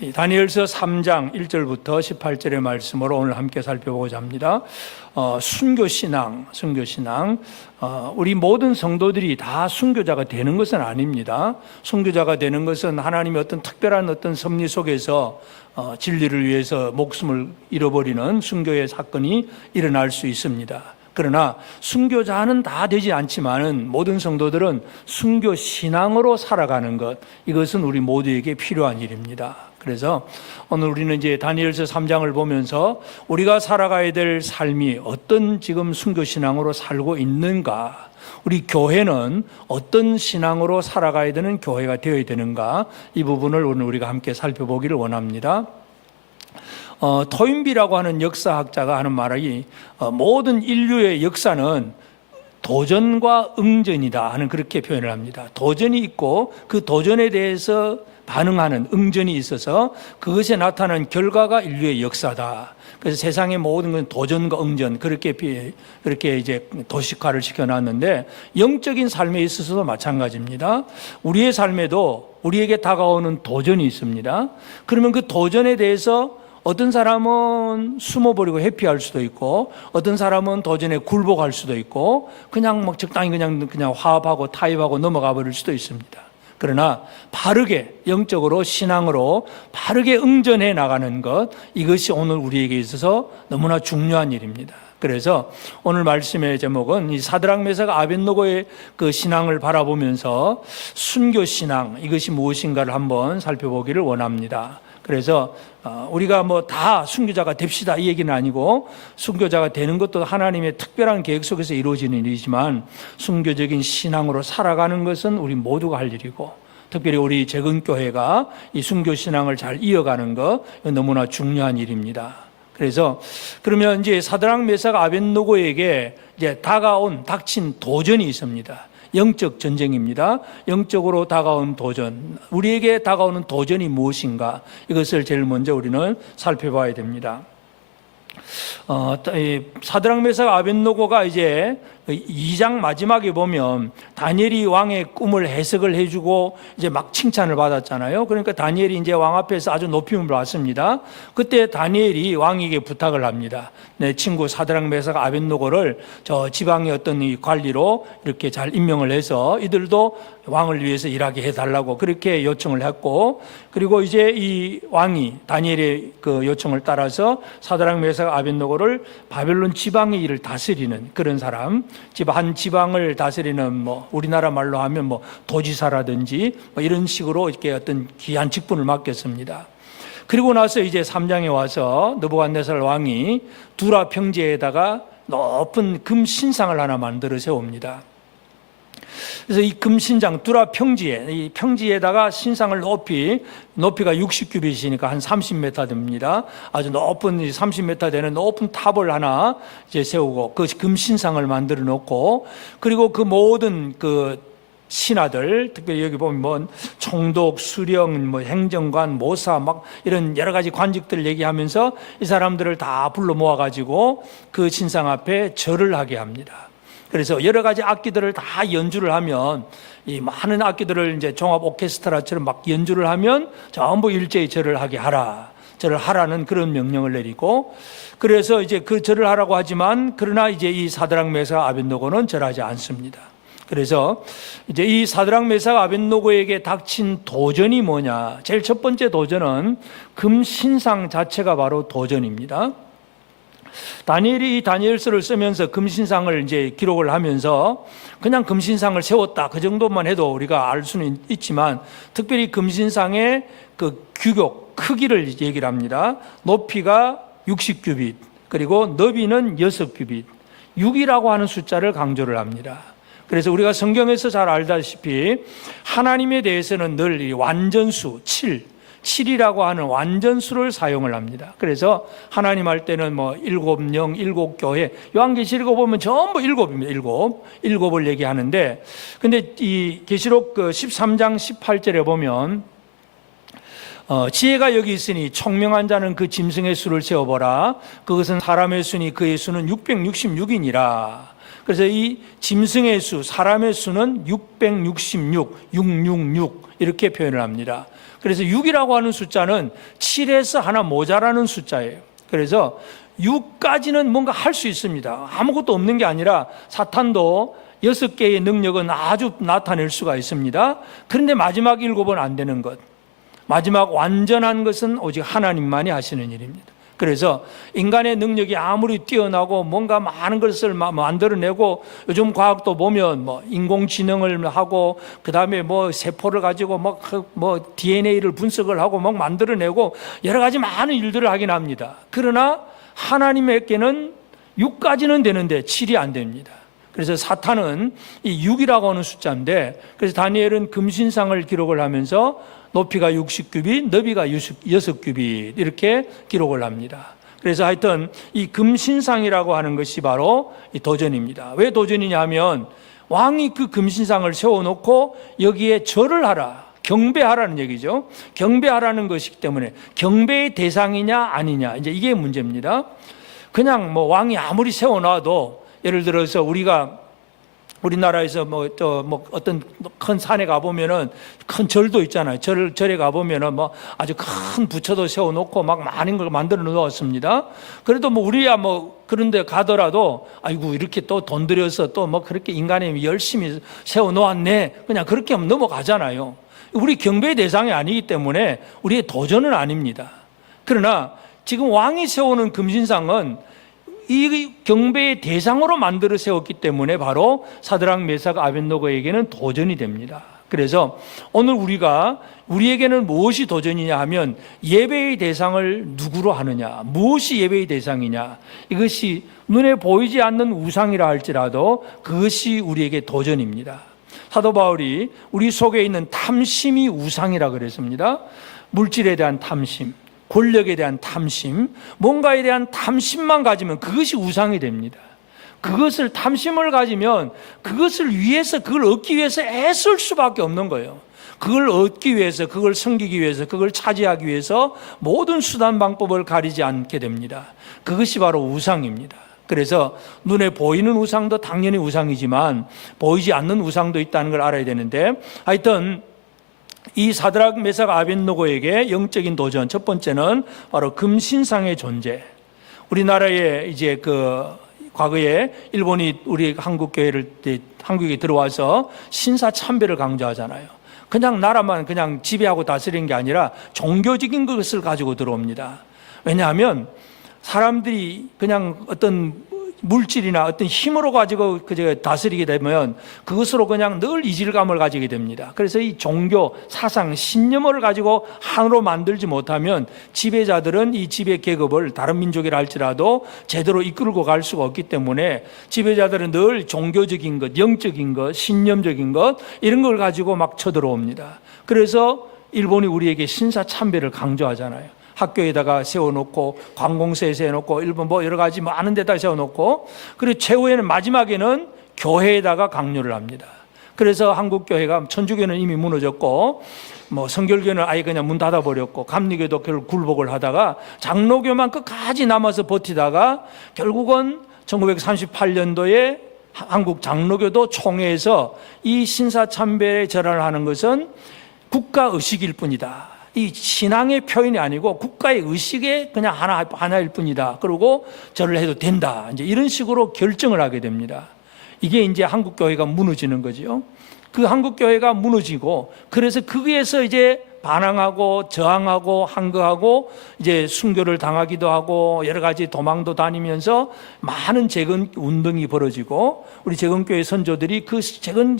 이 다니엘서 3장 1절부터 18절의 말씀으로 오늘 함께 살펴보고자 합니다. 순교신앙. 우리 모든 성도들이 다 순교자가 되는 것은 아닙니다. 순교자가 되는 것은 하나님의 어떤 특별한 어떤 섭리 속에서 진리를 위해서 목숨을 잃어버리는 순교의 사건이 일어날 수 있습니다. 그러나 순교자는 다 되지 않지만은 모든 성도들은 순교 신앙으로 살아가는 것, 이것은 우리 모두에게 필요한 일입니다. 그래서 오늘 우리는 이제 다니엘서 3장을 보면서 우리가 살아가야 될 삶이 어떤 지금 순교 신앙으로 살고 있는가, 우리 교회는 어떤 신앙으로 살아가야 되는 교회가 되어야 되는가, 이 부분을 오늘 우리가 함께 살펴보기를 원합니다. 토인비라고 하는 역사학자가 하는 말이 모든 인류의 역사는 도전과 응전이다 하는 그렇게 표현을 합니다. 도전이 있고 그 도전에 대해서 반응하는 응전이 있어서 그것에 나타난 결과가 인류의 역사다. 그래서 세상의 모든 건 도전과 응전, 그렇게 이제 도식화를 시켜놨는데, 영적인 삶에 있어서도 마찬가지입니다. 우리의 삶에도 우리에게 다가오는 도전이 있습니다. 그러면 그 도전에 대해서 어떤 사람은 숨어버리고 회피할 수도 있고, 어떤 사람은 도전에 굴복할 수도 있고, 그냥 막 적당히 그냥 화합하고 타협하고 넘어가 버릴 수도 있습니다. 그러나 바르게 영적으로 신앙으로 바르게 응전해 나가는 것, 이것이 오늘 우리에게 있어서 너무나 중요한 일입니다. 그래서 오늘 말씀의 제목은 이 사드락 메삭 아벳노고의 그 신앙을 바라보면서 순교 신앙, 이것이 무엇인가를 한번 살펴보기를 원합니다. 그래서 우리가 뭐 다 순교자가 됩시다 이 얘기는 아니고, 순교자가 되는 것도 하나님의 특별한 계획 속에서 이루어지는 일이지만 순교적인 신앙으로 살아가는 것은 우리 모두가 할 일이고, 특별히 우리 재건교회가 이 순교 신앙을 잘 이어가는 것, 너무나 중요한 일입니다. 그래서 그러면 이제 사드락 메삭 아벳노고에게 이제 닥친 도전이 있습니다. 영적 전쟁입니다. 영적으로 다가온 도전, 우리에게 다가오는 도전이 무엇인가, 이것을 제일 먼저 우리는 살펴봐야 됩니다. 사드락 메삭 아벳노고가 이제 2장 마지막에 보면 다니엘이 왕의 꿈을 해석을 해주고 이제 막 칭찬을 받았잖아요. 그러니까 다니엘이 이제 왕 앞에서 아주 높임을 받습니다. 그때 다니엘이 왕에게 부탁을 합니다. 내 친구 사드락 메삭 아벳노고를 저 지방의 어떤 이 관리로 이렇게 잘 임명을 해서 이들도 왕을 위해서 일하게 해달라고 그렇게 요청을 했고, 그리고 이제 이 왕이 다니엘의 그 요청을 따라서 사드락 메삭 아벳노고를 바벨론 지방의 일을 다스리는 그런 사람, 한 지방을 다스리는 뭐 우리나라 말로 하면 뭐 도지사라든지 뭐 이런 식으로 이렇게 어떤 귀한 직분을 맡겼습니다. 그리고 나서 이제 3장에 와서 느부갓네살 왕이 두라 평지에다가 높은 금 신상을 하나 만들어 세웁니다. 그래서 이 금신장 두라 평지에, 이 평지에다가 신상을 높이가 60규빗이니까 한 30m 됩니다. 아주 높은 30m 되는 높은 탑을 하나 이제 세우고 그 금신상을 만들어 놓고, 그리고 그 모든 그 신하들, 특별히 여기 보면 뭐 총독, 수령, 뭐 행정관, 모사 막 이런 여러 가지 관직들 얘기하면서 이 사람들을 다 불러 모아 가지고 그 신상 앞에 절을 하게 합니다. 그래서 여러 가지 악기들을 다 연주를 하면, 이 많은 악기들을 이제 종합 오케스트라처럼 막 연주를 하면 전부 일제히 절을 하게 하라, 절을 하라는 그런 명령을 내리고, 그래서 이제 그 절을 하라고 하지만 그러나 이제 이 사드락 메삭 아벳노고는 절하지 않습니다. 그래서 이제 이 사드락 메삭 아벳노고에게 닥친 도전이 뭐냐? 제일 첫 번째 도전은 금신상 자체가 바로 도전입니다. 다니엘이 이 다니엘서를 쓰면서 금신상을 이제 기록을 하면서 그냥 금신상을 세웠다 그 정도만 해도 우리가 알 수는 있지만, 특별히 금신상의 그 규격, 크기를 얘기를 합니다. 높이가 60규빗, 그리고 너비는 6규빗, 6이라고 하는 숫자를 강조를 합니다. 그래서 우리가 성경에서 잘 알다시피 하나님에 대해서는 늘 이 완전수 7이라고 하는 완전수를 사용을 합니다. 그래서 하나님 할 때는 뭐 7영, 7교회, 요한계시록 보면 전부 7입니다. 7을 얘기하는데, 근데 이 계시록 그 13장 18절에 보면 지혜가 여기 있으니 총명한 자는 그 짐승의 수를 세어보라. 그것은 사람의 수니 그의 수는 666이니라. 그래서 이 짐승의 수, 사람의 수는 666, 666 이렇게 표현을 합니다. 그래서 6이라고 하는 숫자는 7에서 하나 모자라는 숫자예요. 그래서 6까지는 뭔가 할 수 있습니다. 아무것도 없는 게 아니라 사탄도 6개의 능력은 아주 나타낼 수가 있습니다. 그런데 마지막 7은 안 되는 것, 마지막 완전한 것은 오직 하나님만이 하시는 일입니다. 그래서 인간의 능력이 아무리 뛰어나고 뭔가 많은 것을 만들어내고, 요즘 과학도 보면 뭐 인공지능을 하고 그다음에 뭐 세포를 가지고 뭐 DNA를 분석을 하고 막 만들어내고 여러 가지 많은 일들을 하긴 합니다. 그러나 하나님에게는 6까지는 되는데 7이 안 됩니다. 그래서 사탄은 이 6이라고 하는 숫자인데, 그래서 다니엘은 금신상을 기록을 하면서 높이가 60규빗, 너비가 6규빗 이렇게 기록을 합니다. 그래서 하여튼 이 금신상이라고 하는 것이 바로 이 도전입니다. 왜 도전이냐 하면 왕이 그 금신상을 세워놓고 여기에 절을 하라, 경배하라는 얘기죠. 경배하라는 것이기 때문에 경배의 대상이냐 아니냐, 이제 이게 문제입니다. 그냥 뭐 왕이 아무리 세워놔도, 예를 들어서 우리나라에서 어떤 큰 산에 가보면은 큰 절도 있잖아요. 절에 가보면은 뭐 아주 큰 부처도 세워놓고 막 많은 걸 만들어 놓았습니다. 그래도 뭐 우리야 뭐 그런데 가더라도 아이고 이렇게 또 돈 들여서 또 뭐 그렇게 인간이 열심히 세워놓았네, 그냥 그렇게 넘어가잖아요. 우리 경배의 대상이 아니기 때문에 우리의 도전은 아닙니다. 그러나 지금 왕이 세우는 금신상은 이 경배의 대상으로 만들어 세웠기 때문에 바로 사드락, 메삭, 아벳노고에게는 도전이 됩니다. 그래서 오늘 우리에게는 무엇이 도전이냐 하면 예배의 대상을 누구로 하느냐, 무엇이 예배의 대상이냐, 이것이 눈에 보이지 않는 우상이라 할지라도 그것이 우리에게 도전입니다. 사도 바울이 우리 속에 있는 탐심이 우상이라 그랬습니다. 물질에 대한 탐심, 권력에 대한 탐심, 뭔가에 대한 탐심만 가지면 그것이 우상이 됩니다. 그것을, 탐심을 가지면 그것을 위해서, 그걸 얻기 위해서 애쓸 수밖에 없는 거예요. 그걸 얻기 위해서, 그걸 섬기기 위해서, 그걸 차지하기 위해서 모든 수단 방법을 가리지 않게 됩니다. 그것이 바로 우상입니다. 그래서 눈에 보이는 우상도 당연히 우상이지만 보이지 않는 우상도 있다는 걸 알아야 되는데, 하여튼 이 사드락, 메삭, 아벳노고에게 영적인 도전, 첫 번째는 바로 금신상의 존재. 우리나라에 이제 과거에 일본이 우리 한국에 들어와서 신사 참배를 강조하잖아요. 그냥 나라만 그냥 지배하고 다스리는 게 아니라 종교적인 것을 가지고 들어옵니다. 왜냐하면 사람들이 그냥 어떤 물질이나 어떤 힘으로 가지고 다스리게 되면 그것으로 그냥 늘 이질감을 가지게 됩니다. 그래서 이 종교, 사상, 신념을 가지고 하나로 만들지 못하면 지배자들은 이 지배 계급을 다른 민족이라 할지라도 제대로 이끌고 갈 수가 없기 때문에 지배자들은 늘 종교적인 것, 영적인 것, 신념적인 것, 이런 걸 가지고 막 쳐들어옵니다. 그래서 일본이 우리에게 신사 참배를 강조하잖아요. 학교에다가 세워놓고, 관공서에 세워놓고, 일본 뭐 여러 가지 많은 데다 세워놓고, 그리고 최후에는, 마지막에는 교회에다가 강요를 합니다. 그래서 한국교회가, 천주교는 이미 무너졌고, 뭐 성결교는 아예 그냥 문 닫아버렸고, 감리교도 결국 굴복을 하다가 장로교만 끝까지 남아서 버티다가 결국은 1938년도에 한국 장로교도 총회에서 이 신사참배에 절을 하는 것은 국가의식일 뿐이다, 이 신앙의 표현이 아니고 국가의 의식의 그냥 하나일 뿐이다, 그리고 절을 해도 된다, 이제 이런 식으로 결정을 하게 됩니다. 이게 이제 한국교회가 무너지는 거죠. 그 한국교회가 무너지고, 그래서 거기에서 이제 반항하고 저항하고 항거하고 이제 순교를 당하기도 하고 여러 가지 도망도 다니면서 많은 재건 운동이 벌어지고, 우리 재건교회 선조들이 그 재건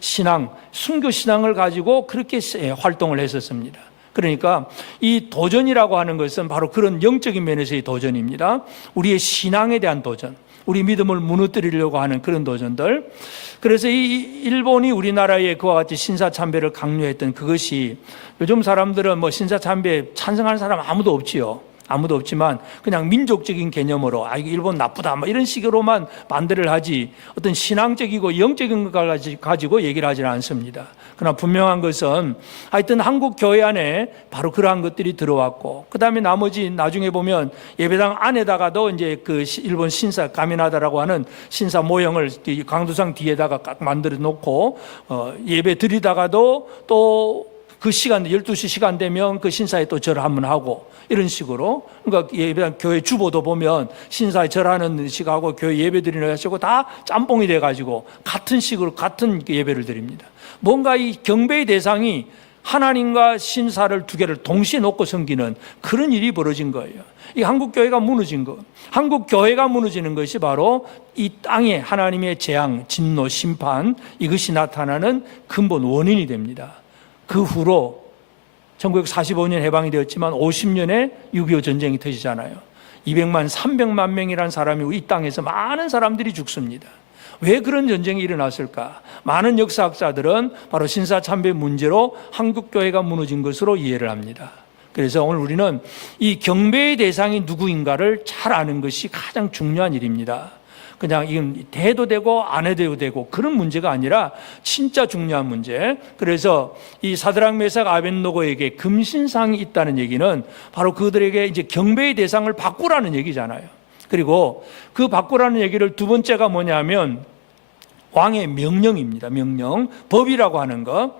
신앙, 순교 신앙을 가지고 그렇게 활동을 했었습니다. 그러니까 이 도전이라고 하는 것은 바로 그런 영적인 면에서의 도전입니다. 우리의 신앙에 대한 도전, 우리 믿음을 무너뜨리려고 하는 그런 도전들. 그래서 이 일본이 우리나라에 그와 같이 신사참배를 강요했던 그것이, 요즘 사람들은 뭐 신사참배 찬성하는 사람 아무도 없지요. 아무도 없지만 그냥 민족적인 개념으로 이거 일본 나쁘다 뭐 이런 식으로만 반대를 하지, 어떤 신앙적이고 영적인 것 가지고 얘기를 하지는 않습니다. 그러나 분명한 것은 하여튼 한국 교회 안에 바로 그러한 것들이 들어왔고, 그 다음에 나머지 나중에 보면 예배당 안에다가도 이제 그 일본 신사 가미나다라고 하는 신사 모형을 강도상 뒤에다가 딱 만들어 놓고 예배 드리다가도 또 그 시간 12시 시간 되면 그 신사에 또 절 한번 하고 이런 식으로, 그러니까 예배당 교회 주보도 보면 신사에 절하는 식하고 교회 예배 드리는 식하고 다 짬뽕이 돼 가지고 같은 식으로 같은 예배를 드립니다. 뭔가 이 경배의 대상이 하나님과 신사를 두 개를 동시에 놓고 섬기는 그런 일이 벌어진 거예요. 이 한국 교회가 무너진 것, 한국 교회가 무너지는 것이 바로 이 땅에 하나님의 재앙, 진노, 심판, 이것이 나타나는 근본 원인이 됩니다. 그 후로 1945년 해방이 되었지만 50년에 6.25 전쟁이 터지잖아요. 200만, 300만 명이라는 사람이 이 땅에서 많은 사람들이 죽습니다. 왜 그런 전쟁이 일어났을까? 많은 역사학자들은 바로 신사참배 문제로 한국교회가 무너진 것으로 이해를 합니다. 그래서 오늘 우리는 이 경배의 대상이 누구인가를 잘 아는 것이 가장 중요한 일입니다. 그냥 이건 해도 되고 안 해도 되고 그런 문제가 아니라 진짜 중요한 문제. 그래서 이 사드락 메삭 아벳노고에게 금신상이 있다는 얘기는 바로 그들에게 이제 경배의 대상을 바꾸라는 얘기잖아요. 그리고 그 바꾸라는 얘기를 두 번째가 뭐냐면 왕의 명령입니다. 명령, 법이라고 하는 거.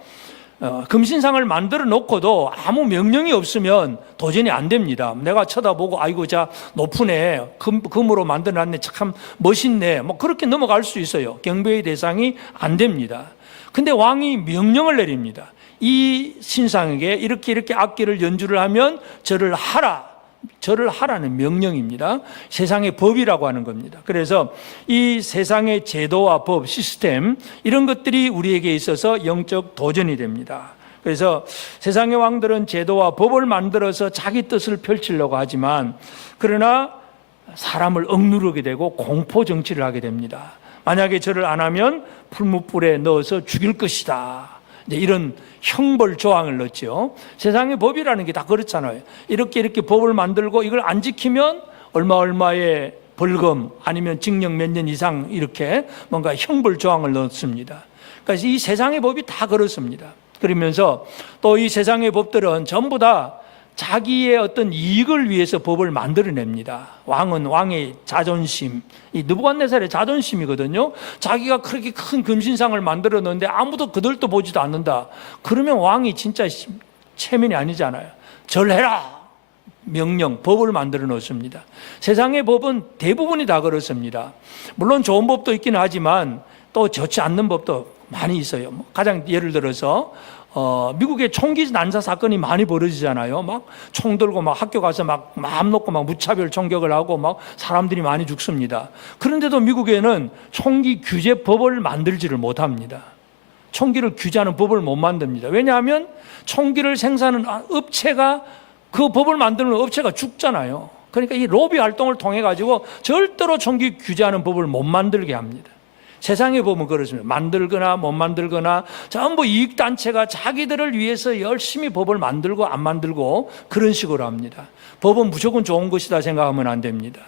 금신상을 만들어 놓고도 아무 명령이 없으면 도전이 안 됩니다. 내가 쳐다보고 아이고 자 높으네, 금으로 만들어놨네, 참 멋있네, 뭐 그렇게 넘어갈 수 있어요. 경배의 대상이 안 됩니다. 근데 왕이 명령을 내립니다. 이 신상에게 이렇게 악기를 연주를 하면 절을 하라는 명령입니다. 세상의 법이라고 하는 겁니다. 그래서 이 세상의 제도와 법, 시스템 이런 것들이 우리에게 있어서 영적 도전이 됩니다. 그래서 세상의 왕들은 제도와 법을 만들어서 자기 뜻을 펼치려고 하지만 그러나 사람을 억누르게 되고 공포 정치를 하게 됩니다. 만약에 절을 안 하면 풀무불에 넣어서 죽일 것이다. 이런 형벌 조항을 넣죠. 세상의 법이라는 게 다 그렇잖아요. 이렇게 법을 만들고 이걸 안 지키면 얼마의 벌금 아니면 징역 몇 년 이상 이렇게 뭔가 형벌 조항을 넣습니다. 그러니까 이 세상의 법이 다 그렇습니다. 그러면서 또 이 세상의 법들은 전부 다 자기의 어떤 이익을 위해서 법을 만들어냅니다. 왕은 왕의 자존심, 이 느부갓네살의 자존심이거든요. 자기가 그렇게 큰 금신상을 만들어 놓는데 아무도 그들도 보지도 않는다. 그러면 왕이 진짜 체면이 아니잖아요. 절해라! 명령, 법을 만들어 놓습니다. 세상의 법은 대부분이 다 그렇습니다. 물론 좋은 법도 있긴 하지만 또 좋지 않는 법도 많이 있어요. 가장 예를 들어서 미국의 총기 난사 사건이 많이 벌어지잖아요. 막 총 들고 막 학교 가서 막 마음 놓고 막 무차별 총격을 하고 막 사람들이 많이 죽습니다. 그런데도 미국에는 총기 규제법을 만들지를 못합니다. 총기를 규제하는 법을 못 만듭니다. 왜냐하면 총기를 생산하는 업체가 그 법을 만드는 업체가 죽잖아요. 그러니까 이 로비 활동을 통해 가지고 절대로 총기 규제하는 법을 못 만들게 합니다. 세상에 보면 그렇습니다. 만들거나 못 만들거나 전부 이익단체가 자기들을 위해서 열심히 법을 만들고 안 만들고 그런 식으로 합니다. 법은 무조건 좋은 것이다 생각하면 안 됩니다.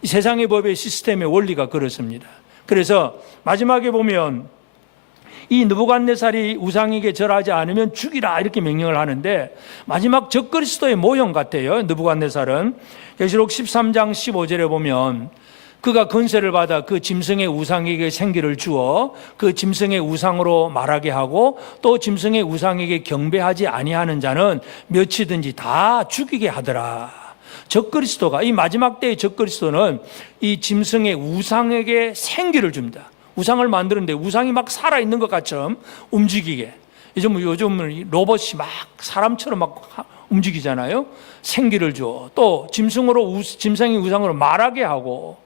이 세상의 법의 시스템의 원리가 그렇습니다. 그래서 마지막에 보면 이 느부갓네살이 우상에게 절하지 않으면 죽이라 이렇게 명령을 하는데 마지막 적그리스도의 모형 같아요. 느부갓네살은 계시록 13장 15절에 보면 그가 권세를 받아 그 짐승의 우상에게 생기를 주어 그 짐승의 우상으로 말하게 하고 또 짐승의 우상에게 경배하지 아니하는 자는 몇이든지 다 죽이게 하더라. 적그리스도가 이 마지막 때의 적그리스도는 이 짐승의 우상에게 생기를 줍니다. 우상을 만드는데 우상이 막 살아있는 것 같처럼 움직이게. 요즘은 로봇이 막 사람처럼 막 움직이잖아요. 생기를 줘. 또 짐승의 우상으로 말하게 하고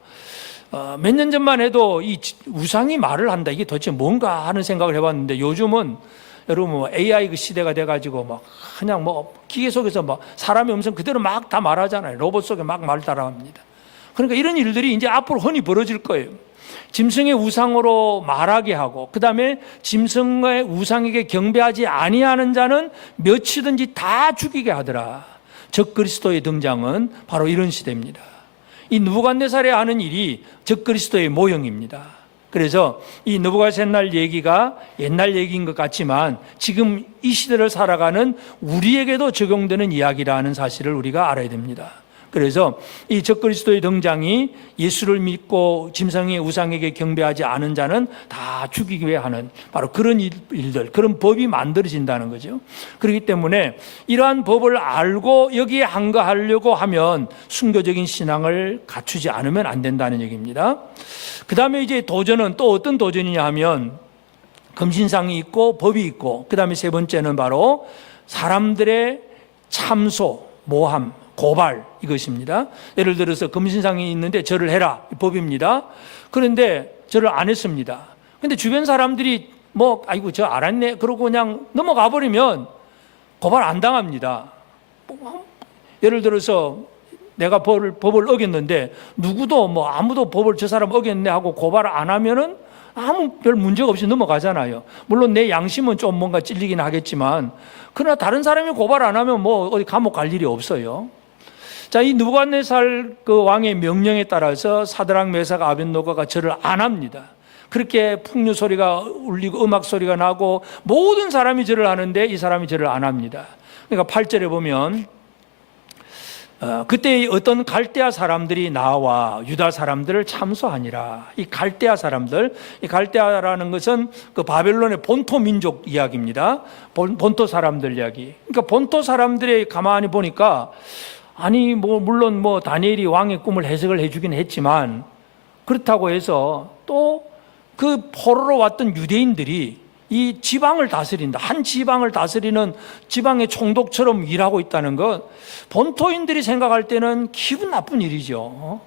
몇 년 전만 해도 이 우상이 말을 한다. 이게 도대체 뭔가 하는 생각을 해봤는데 요즘은 여러분 AI 그 시대가 돼가지고 막 그냥 기계 속에서 막 사람의 음성 그대로 막 다 말하잖아요. 로봇 속에 막 말 따라합니다. 그러니까 이런 일들이 이제 앞으로 흔히 벌어질 거예요. 짐승의 우상으로 말하게 하고 그 다음에 짐승의 우상에게 경배하지 아니하는 자는 몇이든지 다 죽이게 하더라. 적그리스도의 등장은 바로 이런 시대입니다. 이 느부갓네살이 하는 일이 적그리스도의 모형입니다. 그래서 이 느부갓셋날 얘기가 옛날 얘기인 것 같지만 지금 이 시대를 살아가는 우리에게도 적용되는 이야기라는 사실을 우리가 알아야 됩니다. 그래서 이 적그리스도의 등장이 예수를 믿고 짐승의 우상에게 경배하지 않은 자는 다 죽이기 위해 하는 바로 그런 일들, 그런 법이 만들어진다는 거죠. 그렇기 때문에 이러한 법을 알고 여기에 항거하려고 하면 순교적인 신앙을 갖추지 않으면 안 된다는 얘기입니다. 그 다음에 이제 도전은 또 어떤 도전이냐 하면 금신상이 있고 법이 있고, 그 다음에 세 번째는 바로 사람들의 참소, 모함, 고발, 이것입니다. 예를 들어서 금신상이 있는데 절을 해라, 법입니다. 그런데 절을 안 했습니다. 근데 주변 사람들이 아이고 저 알았네 그러고 그냥 넘어가 버리면 고발 안 당합니다. 예를 들어서 내가 법을 어겼는데 누구도 아무도 법을 저 사람 어겼네 하고 고발을 안 하면은 아무 별 문제가 없이 넘어가잖아요. 물론 내 양심은 좀 뭔가 찔리긴 하겠지만, 그러나 다른 사람이 고발 안 하면 어디 감옥 갈 일이 없어요. 자, 이 느부갓네살 그 왕의 명령에 따라서 사드락, 메삭, 아벳노고가 절을 안 합니다. 그렇게 풍류 소리가 울리고 음악 소리가 나고 모든 사람이 절을 하는데 이 사람이 절을 안 합니다. 그러니까 8절에 보면 그때 어떤 갈대아 사람들이 나와 유다 사람들을 참소하니라. 이 갈대아 사람들, 이 갈대아라는 것은 그 바벨론의 본토 민족 이야기입니다. 본토 사람들 이야기. 그러니까 본토 사람들의 가만히 보니까 아니 물론 다니엘이 왕의 꿈을 해석을 해주긴 했지만, 그렇다고 해서 또 그 포로로 왔던 유대인들이 이 지방을 다스린다, 한 지방을 다스리는 지방의 총독처럼 일하고 있다는 것, 본토인들이 생각할 때는 기분 나쁜 일이죠.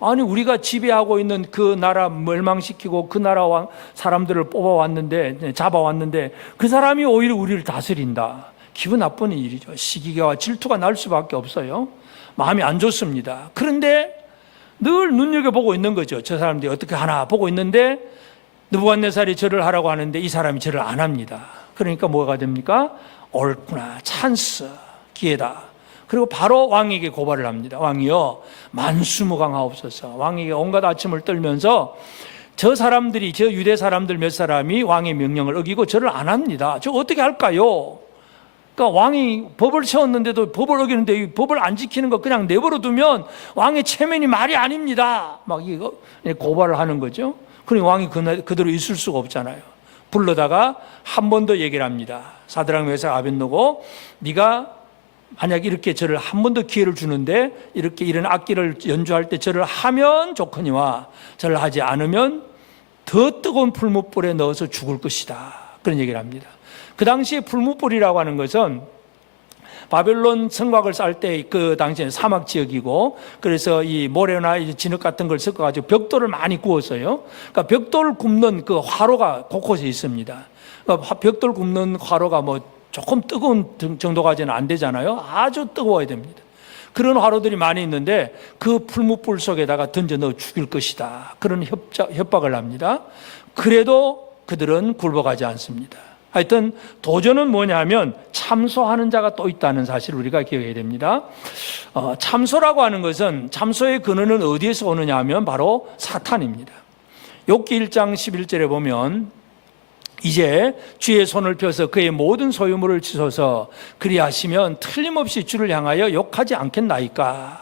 아니 우리가 지배하고 있는 그 나라 멸망시키고 그 나라 사람들을 잡아왔는데 그 사람이 오히려 우리를 다스린다. 기분 나쁜 일이죠. 시기와 질투가 날 수밖에 없어요. 마음이 안 좋습니다. 그런데 늘 눈여겨보고 있는 거죠. 저 사람들이 어떻게 하나 보고 있는데 느부갓네살이 절을 하라고 하는데 이 사람이 절을 안 합니다. 그러니까 뭐가 됩니까? 옳구나, 찬스, 기회다. 그리고 바로 왕에게 고발을 합니다. 왕이여 만수무강하옵소서. 왕에게 온갖 아첨을 떨면서 저 사람들이, 저 유대 사람들 몇 사람이 왕의 명령을 어기고 절을 안 합니다. 저 어떻게 할까요? 그러니까 왕이 법을 세웠는데도 법을 어기는데 이 법을 안 지키는 거 그냥 내버려 두면 왕의 체면이 말이 아닙니다. 이거 고발을 하는 거죠. 그러니 왕이 그대로 있을 수가 없잖아요. 불러다가 한 번 더 얘기를 합니다. 사드락, 메삭, 아벳노고, 네가 만약 이렇게 저를 한 번 더 기회를 주는데 이렇게 이런 악기를 연주할 때 저를 하면 좋거니와 저를 하지 않으면 더 뜨거운 풀무불에 넣어서 죽을 것이다. 그런 얘기를 합니다. 그 당시에 풀무불이라고 하는 것은 바벨론 성곽을 쌓을 때 그 당시에는 사막 지역이고, 그래서 이 모래나 진흙 같은 걸 섞어가지고 벽돌을 많이 구웠어요. 그러니까 벽돌 굽는 그 화로가 곳곳에 있습니다. 그러니까 벽돌 굽는 화로가 조금 뜨거운 정도까지는 안 되잖아요. 아주 뜨거워야 됩니다. 그런 화로들이 많이 있는데 그 풀무불 속에다가 던져 넣어 죽일 것이다. 그런 협박을 합니다. 그래도 그들은 굴복하지 않습니다. 하여튼 도전은 뭐냐 하면 참소하는 자가 또 있다는 사실을 우리가 기억해야 됩니다. 참소라고 하는 것은, 참소의 근원은 어디에서 오느냐 하면 바로 사탄입니다. 욥기 1장 11절에 보면 이제 주의 손을 펴서 그의 모든 소유물을 치소서 그리하시면 틀림없이 주를 향하여 욕하지 않겠나이까.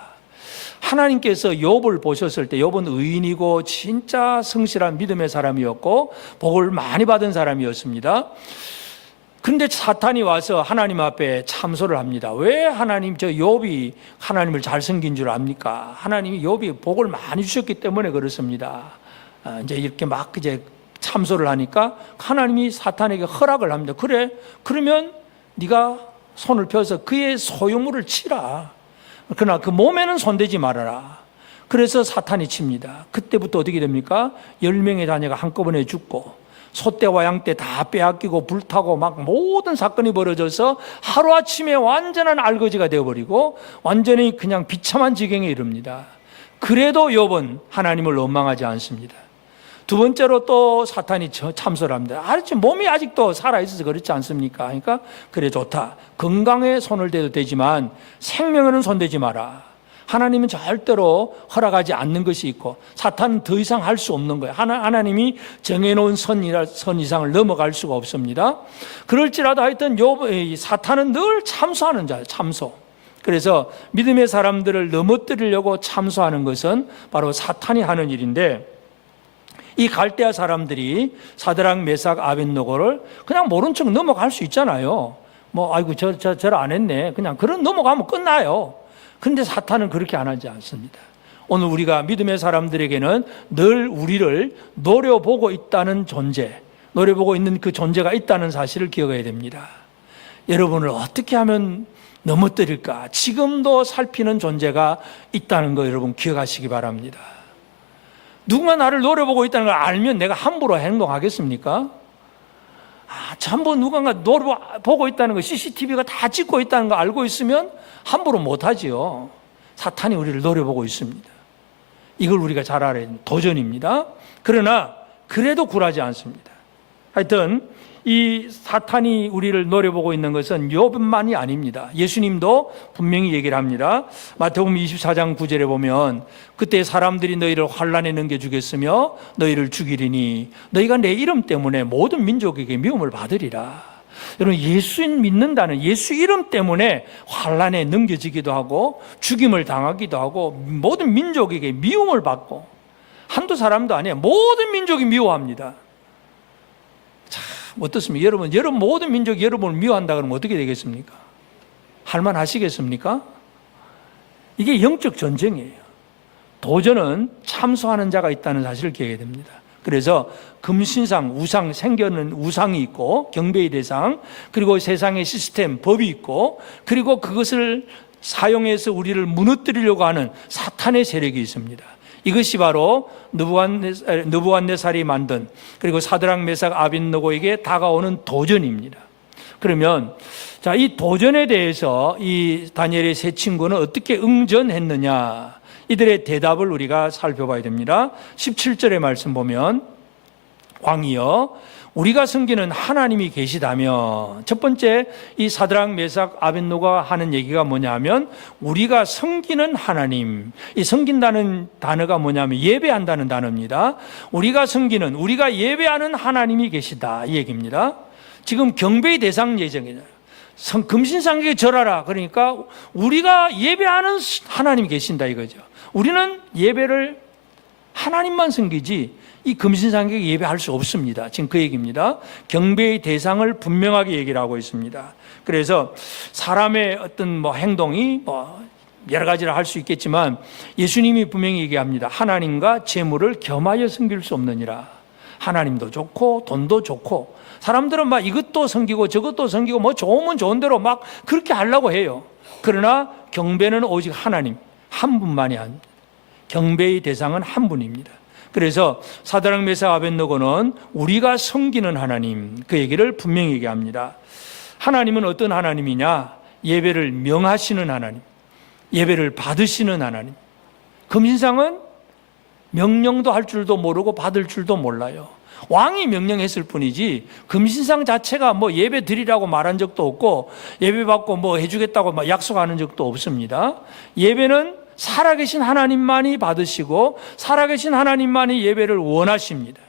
하나님께서 욥을 보셨을 때 욥은 의인이고 진짜 성실한 믿음의 사람이었고 복을 많이 받은 사람이었습니다. 그런데 사탄이 와서 하나님 앞에 참소를 합니다. 왜 하나님, 저 욥이 하나님을 잘 섬긴 줄 압니까? 하나님이 욥이 복을 많이 주셨기 때문에 그렇습니다. 이제 이렇게 이제 참소를 하니까 하나님이 사탄에게 허락을 합니다. 그래, 그러면 네가 손을 펴서 그의 소유물을 치라. 그러나 그 몸에는 손대지 말아라. 그래서 사탄이 칩니다. 그때부터 어떻게 됩니까? 10명의 자녀가 한꺼번에 죽고 소떼와 양떼 다 빼앗기고 불타고 모든 사건이 벌어져서 하루아침에 완전한 알거지가 되어버리고 완전히 그냥 비참한 지경에 이릅니다. 그래도 욥은 하나님을 원망하지 않습니다. 두 번째로 또 사탄이 참소를 합니다. 몸이 아직도 살아있어서 그렇지 않습니까? 그러니까 그래 좋다. 건강에 손을 대도 되지만 생명에는 손대지 마라. 하나님은 절대로 허락하지 않는 것이 있고 사탄은 더 이상 할 수 없는 거예요. 하나님이 정해놓은 선 이상을 넘어갈 수가 없습니다. 그럴지라도 하여튼 사탄은 늘 참소하는 자예요. 참소. 그래서 믿음의 사람들을 넘어뜨리려고 참소하는 것은 바로 사탄이 하는 일인데, 이 갈대아 사람들이 사드락 메삭 아벳노고를 그냥 모른 척 넘어갈 수 있잖아요. 뭐 아이고 저 안 했네, 그냥 그런 넘어가면 끝나요. 그런데 사탄은 그렇게 안 하지 않습니다. 오늘 우리가 믿음의 사람들에게는 늘 우리를 노려보고 있다는 존재, 노려보고 있는 그 존재가 있다는 사실을 기억해야 됩니다. 여러분을 어떻게 하면 넘어뜨릴까 지금도 살피는 존재가 있다는 거 여러분 기억하시기 바랍니다. 누군가 나를 노려보고 있다는 걸 알면 내가 함부로 행동하겠습니까? 전부 누군가 노려보고 있다는 거, CCTV가 다 찍고 있다는 거 알고 있으면 함부로 못하지요. 사탄이 우리를 노려보고 있습니다. 이걸 우리가 잘 알아야 됩니다. 도전입니다. 그러나 그래도 굴하지 않습니다. 하여튼 이 사탄이 우리를 노려보고 있는 것은 욥뿐만이 아닙니다. 예수님도 분명히 얘기를 합니다. 마태복음 24장 9절에 보면 그때 사람들이 너희를 환난에 넘겨주겠으며 너희를 죽이리니 너희가 내 이름 때문에 모든 민족에게 미움을 받으리라. 여러분, 예수 믿는다는 예수 이름 때문에 환난에 넘겨지기도 하고 죽임을 당하기도 하고 모든 민족에게 미움을 받고, 한두 사람도 아니에요. 모든 민족이 미워합니다. 어떻습니까? 여러분 모든 민족이 여러분을 미워한다 그러면 어떻게 되겠습니까? 할만하시겠습니까? 이게 영적 전쟁이에요. 도전은 참소하는 자가 있다는 사실을 기억해야 됩니다. 그래서 금신상, 우상, 생겨는 우상이 있고 경배의 대상, 그리고 세상의 시스템, 법이 있고, 그리고 그것을 사용해서 우리를 무너뜨리려고 하는 사탄의 세력이 있습니다. 이것이 바로 느부갓네살이 만든, 그리고 사드락 메삭 아벳노고에게 다가오는 도전입니다. 그러면 자, 이 도전에 대해서 이 다니엘의 세 친구는 어떻게 응전했느냐, 이들의 대답을 우리가 살펴봐야 됩니다. 17절의 말씀 보면 왕이여 우리가 섬기는 하나님이 계시다면, 첫 번째 이 사드락 메삭 아벳노고가 하는 얘기가 뭐냐면 우리가 섬기는 하나님, 이 섬긴다는 단어가 뭐냐면 예배한다는 단어입니다. 우리가 예배하는 하나님이 계시다, 이 얘기입니다. 지금 경배의 대상 예정이잖아요. 금신상에게 절하라, 그러니까 우리가 예배하는 하나님이 계신다 이거죠. 우리는 예배를 하나님만 섬기지 이 금신상에게 예배할 수 없습니다. 지금 그 얘기입니다. 경배의 대상을 분명하게 얘기를 하고 있습니다. 그래서 사람의 어떤 행동이 여러 가지를 할 수 있겠지만 예수님이 분명히 얘기합니다. 하나님과 재물을 겸하여 섬길 수 없느니라. 하나님도 좋고 돈도 좋고, 사람들은 이것도 섬기고 저것도 섬기고 좋으면 좋은 대로 그렇게 하려고 해요. 그러나 경배는 오직 하나님 한 분만이 아닙니다. 경배의 대상은 한 분입니다. 그래서 사드락 메삭 아벳노고는 우리가 섬기는 하나님, 그 얘기를 분명히 얘기합니다. 하나님은 어떤 하나님이냐? 예배를 명하시는 하나님, 예배를 받으시는 하나님. 금신상은 명령도 할 줄도 모르고 받을 줄도 몰라요. 왕이 명령했을 뿐이지 금신상 자체가 예배 드리라고 말한 적도 없고 예배 받고 해주겠다고 약속하는 적도 없습니다. 예배는 살아계신 하나님만이 받으시고 살아계신 하나님만이 예배를 원하십니다.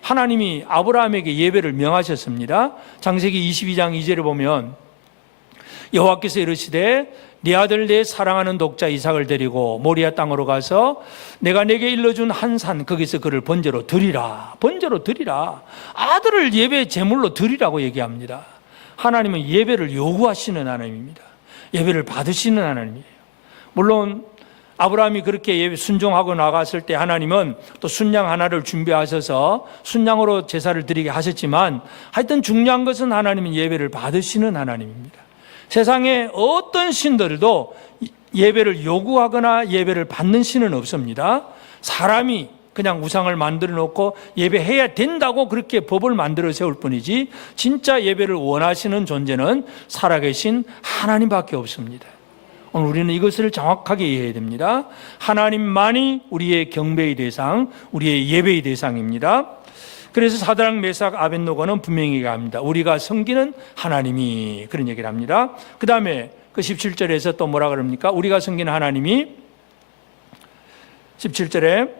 하나님이 아브라함에게 예배를 명하셨습니다. 창세기 22장 2절에 보면 여호와께서 이르시되 네 아들 내 사랑하는 독자 이삭을 데리고 모리아 땅으로 가서 내가 내게 일러준 한 산 거기서 그를 번제로 드리라. 번제로 드리라. 아들을 예배 제물로 드리라고 얘기합니다. 하나님은 예배를 요구하시는 하나님입니다. 예배를 받으시는 하나님이에요. 물론 아브라함이 그렇게 예배 순종하고 나갔을 때 하나님은 또 순양 하나를 준비하셔서 순양으로 제사를 드리게 하셨지만, 하여튼 중요한 것은 하나님은 예배를 받으시는 하나님입니다. 세상에 어떤 신들도 예배를 요구하거나 예배를 받는 신은 없습니다. 사람이 그냥 우상을 만들어 놓고 예배해야 된다고 그렇게 법을 만들어 세울 뿐이지 진짜 예배를 원하시는 존재는 살아계신 하나님밖에 없습니다. 오늘 우리는 이것을 정확하게 이해해야 됩니다. 하나님만이 우리의 경배의 대상, 우리의 예배의 대상입니다. 그래서 사드락 메삭 아벳노고는 분명히 얘기합니다. 우리가 섬기는 하나님이, 그런 얘기를 합니다. 그 다음에 그 17절에서 또 뭐라 그럽니까? 우리가 섬기는 하나님이 17절에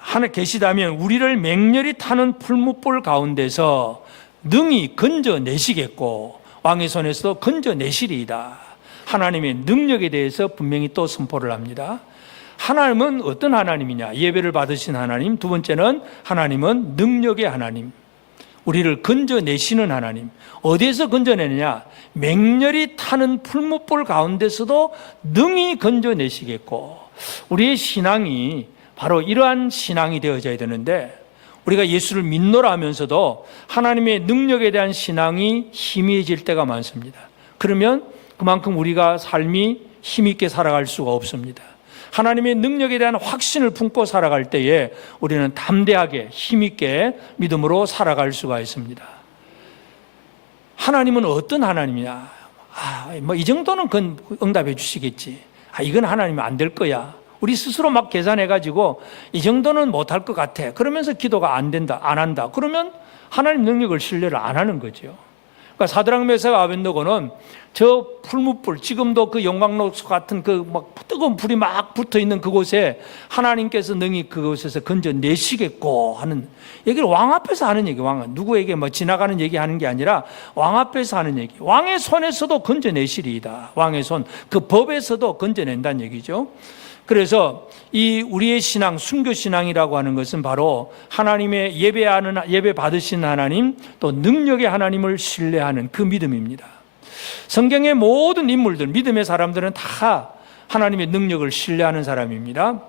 하나 계시다면 우리를 맹렬히 타는 풀무불 가운데서 능히 건져내시겠고 왕의 손에서 건져내시리이다. 하나님의 능력에 대해서 분명히 또 선포를 합니다. 하나님은 어떤 하나님이냐? 예배를 받으신 하나님. 두 번째는 하나님은 능력의 하나님. 우리를 건져내시는 하나님. 어디에서 건져내느냐? 맹렬히 타는 풀무불 가운데서도 능히 건져내시겠고, 우리의 신앙이 바로 이러한 신앙이 되어져야 되는데, 우리가 예수를 믿노라 하면서도 하나님의 능력에 대한 신앙이 희미해질 때가 많습니다. 그러면 그만큼 우리가 삶이 힘있게 살아갈 수가 없습니다. 하나님의 능력에 대한 확신을 품고 살아갈 때에 우리는 담대하게 힘있게 믿음으로 살아갈 수가 있습니다. 하나님은 어떤 하나님이냐? 뭐 이 정도는 그건 응답해 주시겠지. 이건 하나님은 안 될 거야. 우리 스스로 막 계산해가지고 이 정도는 못할 것 같아. 그러면서 기도가 안 된다, 안 한다. 그러면 하나님 능력을 신뢰를 안 하는 거죠. 그러니까 사드락 메삭 아벳느고는 저 풀무불, 지금도 그 영광로 같은 그 막 뜨거운 불이 막 붙어 있는 그곳에 하나님께서 능히 그곳에서 건져내시겠고 하는 얘기를 왕 앞에서 하는 얘기. 왕은 누구에게 뭐 지나가는 얘기 하는 게 아니라 왕 앞에서 하는 얘기. 왕의 손에서도 건져내시리이다. 왕의 손, 그 법에서도 건져낸다는 얘기죠. 그래서 이 우리의 신앙, 순교 신앙이라고 하는 것은 바로 하나님의 예배 받으신 하나님, 또 능력의 하나님을 신뢰하는 그 믿음입니다. 성경의 모든 인물들, 믿음의 사람들은 다 하나님의 능력을 신뢰하는 사람입니다.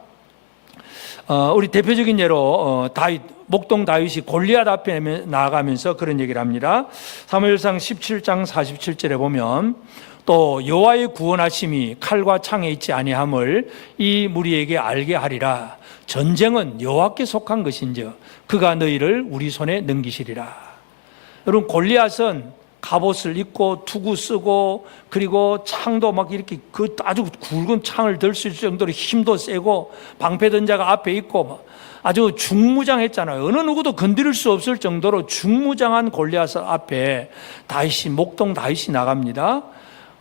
우리 대표적인 예로 다윗, 목동 다윗이 골리앗 앞에 나아가면서 그런 얘기를 합니다. 사무엘상 17장 47절에 보면 또 여호와의 구원하심이 칼과 창에 있지 아니함을 이 무리에게 알게 하리라. 전쟁은 여호와께 속한 것인즉 그가 너희를 우리 손에 넘기시리라. 여러분, 골리앗은 갑옷을 입고 투구 쓰고 그리고 창도 막 이렇게 그 아주 굵은 창을 들 수 있을 정도로 힘도 세고 방패전자가 앞에 있고 아주 중무장했잖아요. 어느 누구도 건드릴 수 없을 정도로 중무장한 골리앗 앞에 다윗이, 목동 다윗이 나갑니다.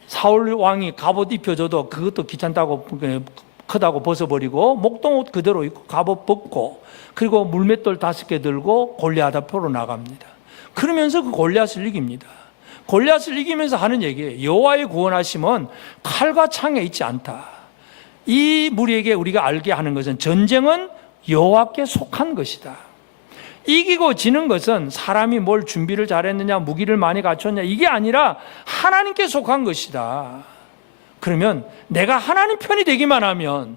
사울 왕이 갑옷 입혀줘도 그것도 귀찮다고 크다고 벗어버리고 목동 옷 그대로 입고 갑옷 벗고 그리고 물맷돌 5개 들고 골리앗 앞으로 나갑니다. 그러면서 그 골리앗을 이깁니다. 골리앗을 이기면서 하는 얘기예요. 여호와의 구원하심은 칼과 창에 있지 않다. 이 무리에게 우리가 알게 하는 것은 전쟁은 여호와께 속한 것이다. 이기고 지는 것은 사람이 뭘 준비를 잘했느냐, 무기를 많이 갖췄냐, 이게 아니라 하나님께 속한 것이다. 그러면 내가 하나님 편이 되기만 하면,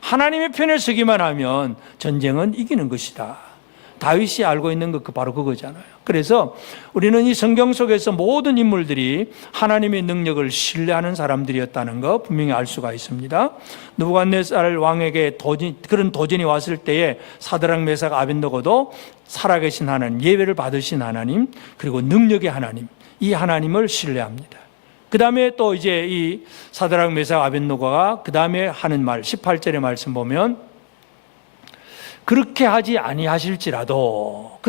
하나님의 편에 서기만 하면 전쟁은 이기는 것이다. 다윗이 알고 있는 것 바로 그거잖아요. 그래서 우리는 이 성경 속에서 모든 인물들이 하나님의 능력을 신뢰하는 사람들이었다는 거 분명히 알 수가 있습니다. 느부갓네살 왕에게 그런 도전이 왔을 때에 사드락 메삭 아벳느고도 살아계신 하나님, 예배를 받으신 하나님, 그리고 능력의 하나님, 이 하나님을 신뢰합니다. 그 다음에 또 이제 이 사드락 메삭 아벳느고가 그 다음에 하는 말, 18절의 말씀 보면 그렇게 하지 아니하실지라도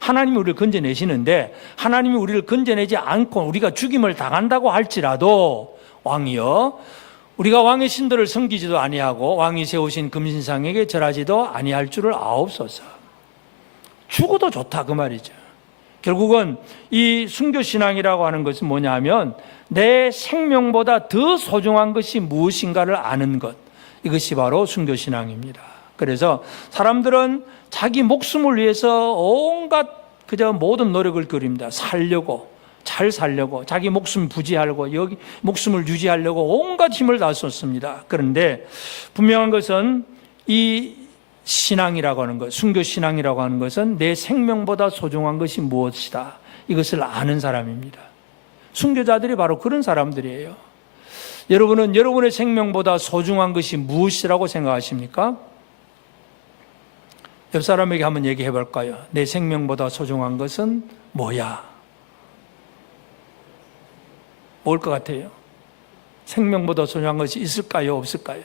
하나님이 우리를 건져내시는데, 하나님이 우리를 건져내지 않고 우리가 죽임을 당한다고 할지라도 왕이여, 우리가 왕의 신들을 섬기지도 아니하고 왕이 세우신 금신상에게 절하지도 아니할 줄을 아옵소서. 죽어도 좋다 그 말이죠. 결국은 이 순교신앙이라고 하는 것은 뭐냐 하면 내 생명보다 더 소중한 것이 무엇인가를 아는 것, 이것이 바로 순교신앙입니다. 그래서 사람들은 자기 목숨을 위해서 온갖 그저 모든 노력을 기울입니다. 살려고, 잘 살려고, 자기 목숨 부지하려고, 여기 목숨을 유지하려고 온갖 힘을 다 쏟습니다. 그런데 분명한 것은 이 신앙이라고 하는 것, 순교신앙이라고 하는 것은 내 생명보다 소중한 것이 무엇이다, 이것을 아는 사람입니다. 순교자들이 바로 그런 사람들이에요. 여러분은 여러분의 생명보다 소중한 것이 무엇이라고 생각하십니까? 옆 사람에게 한번 얘기해 볼까요? 내 생명보다 소중한 것은 뭐야? 뭘 것 같아요? 생명보다 소중한 것이 있을까요? 없을까요?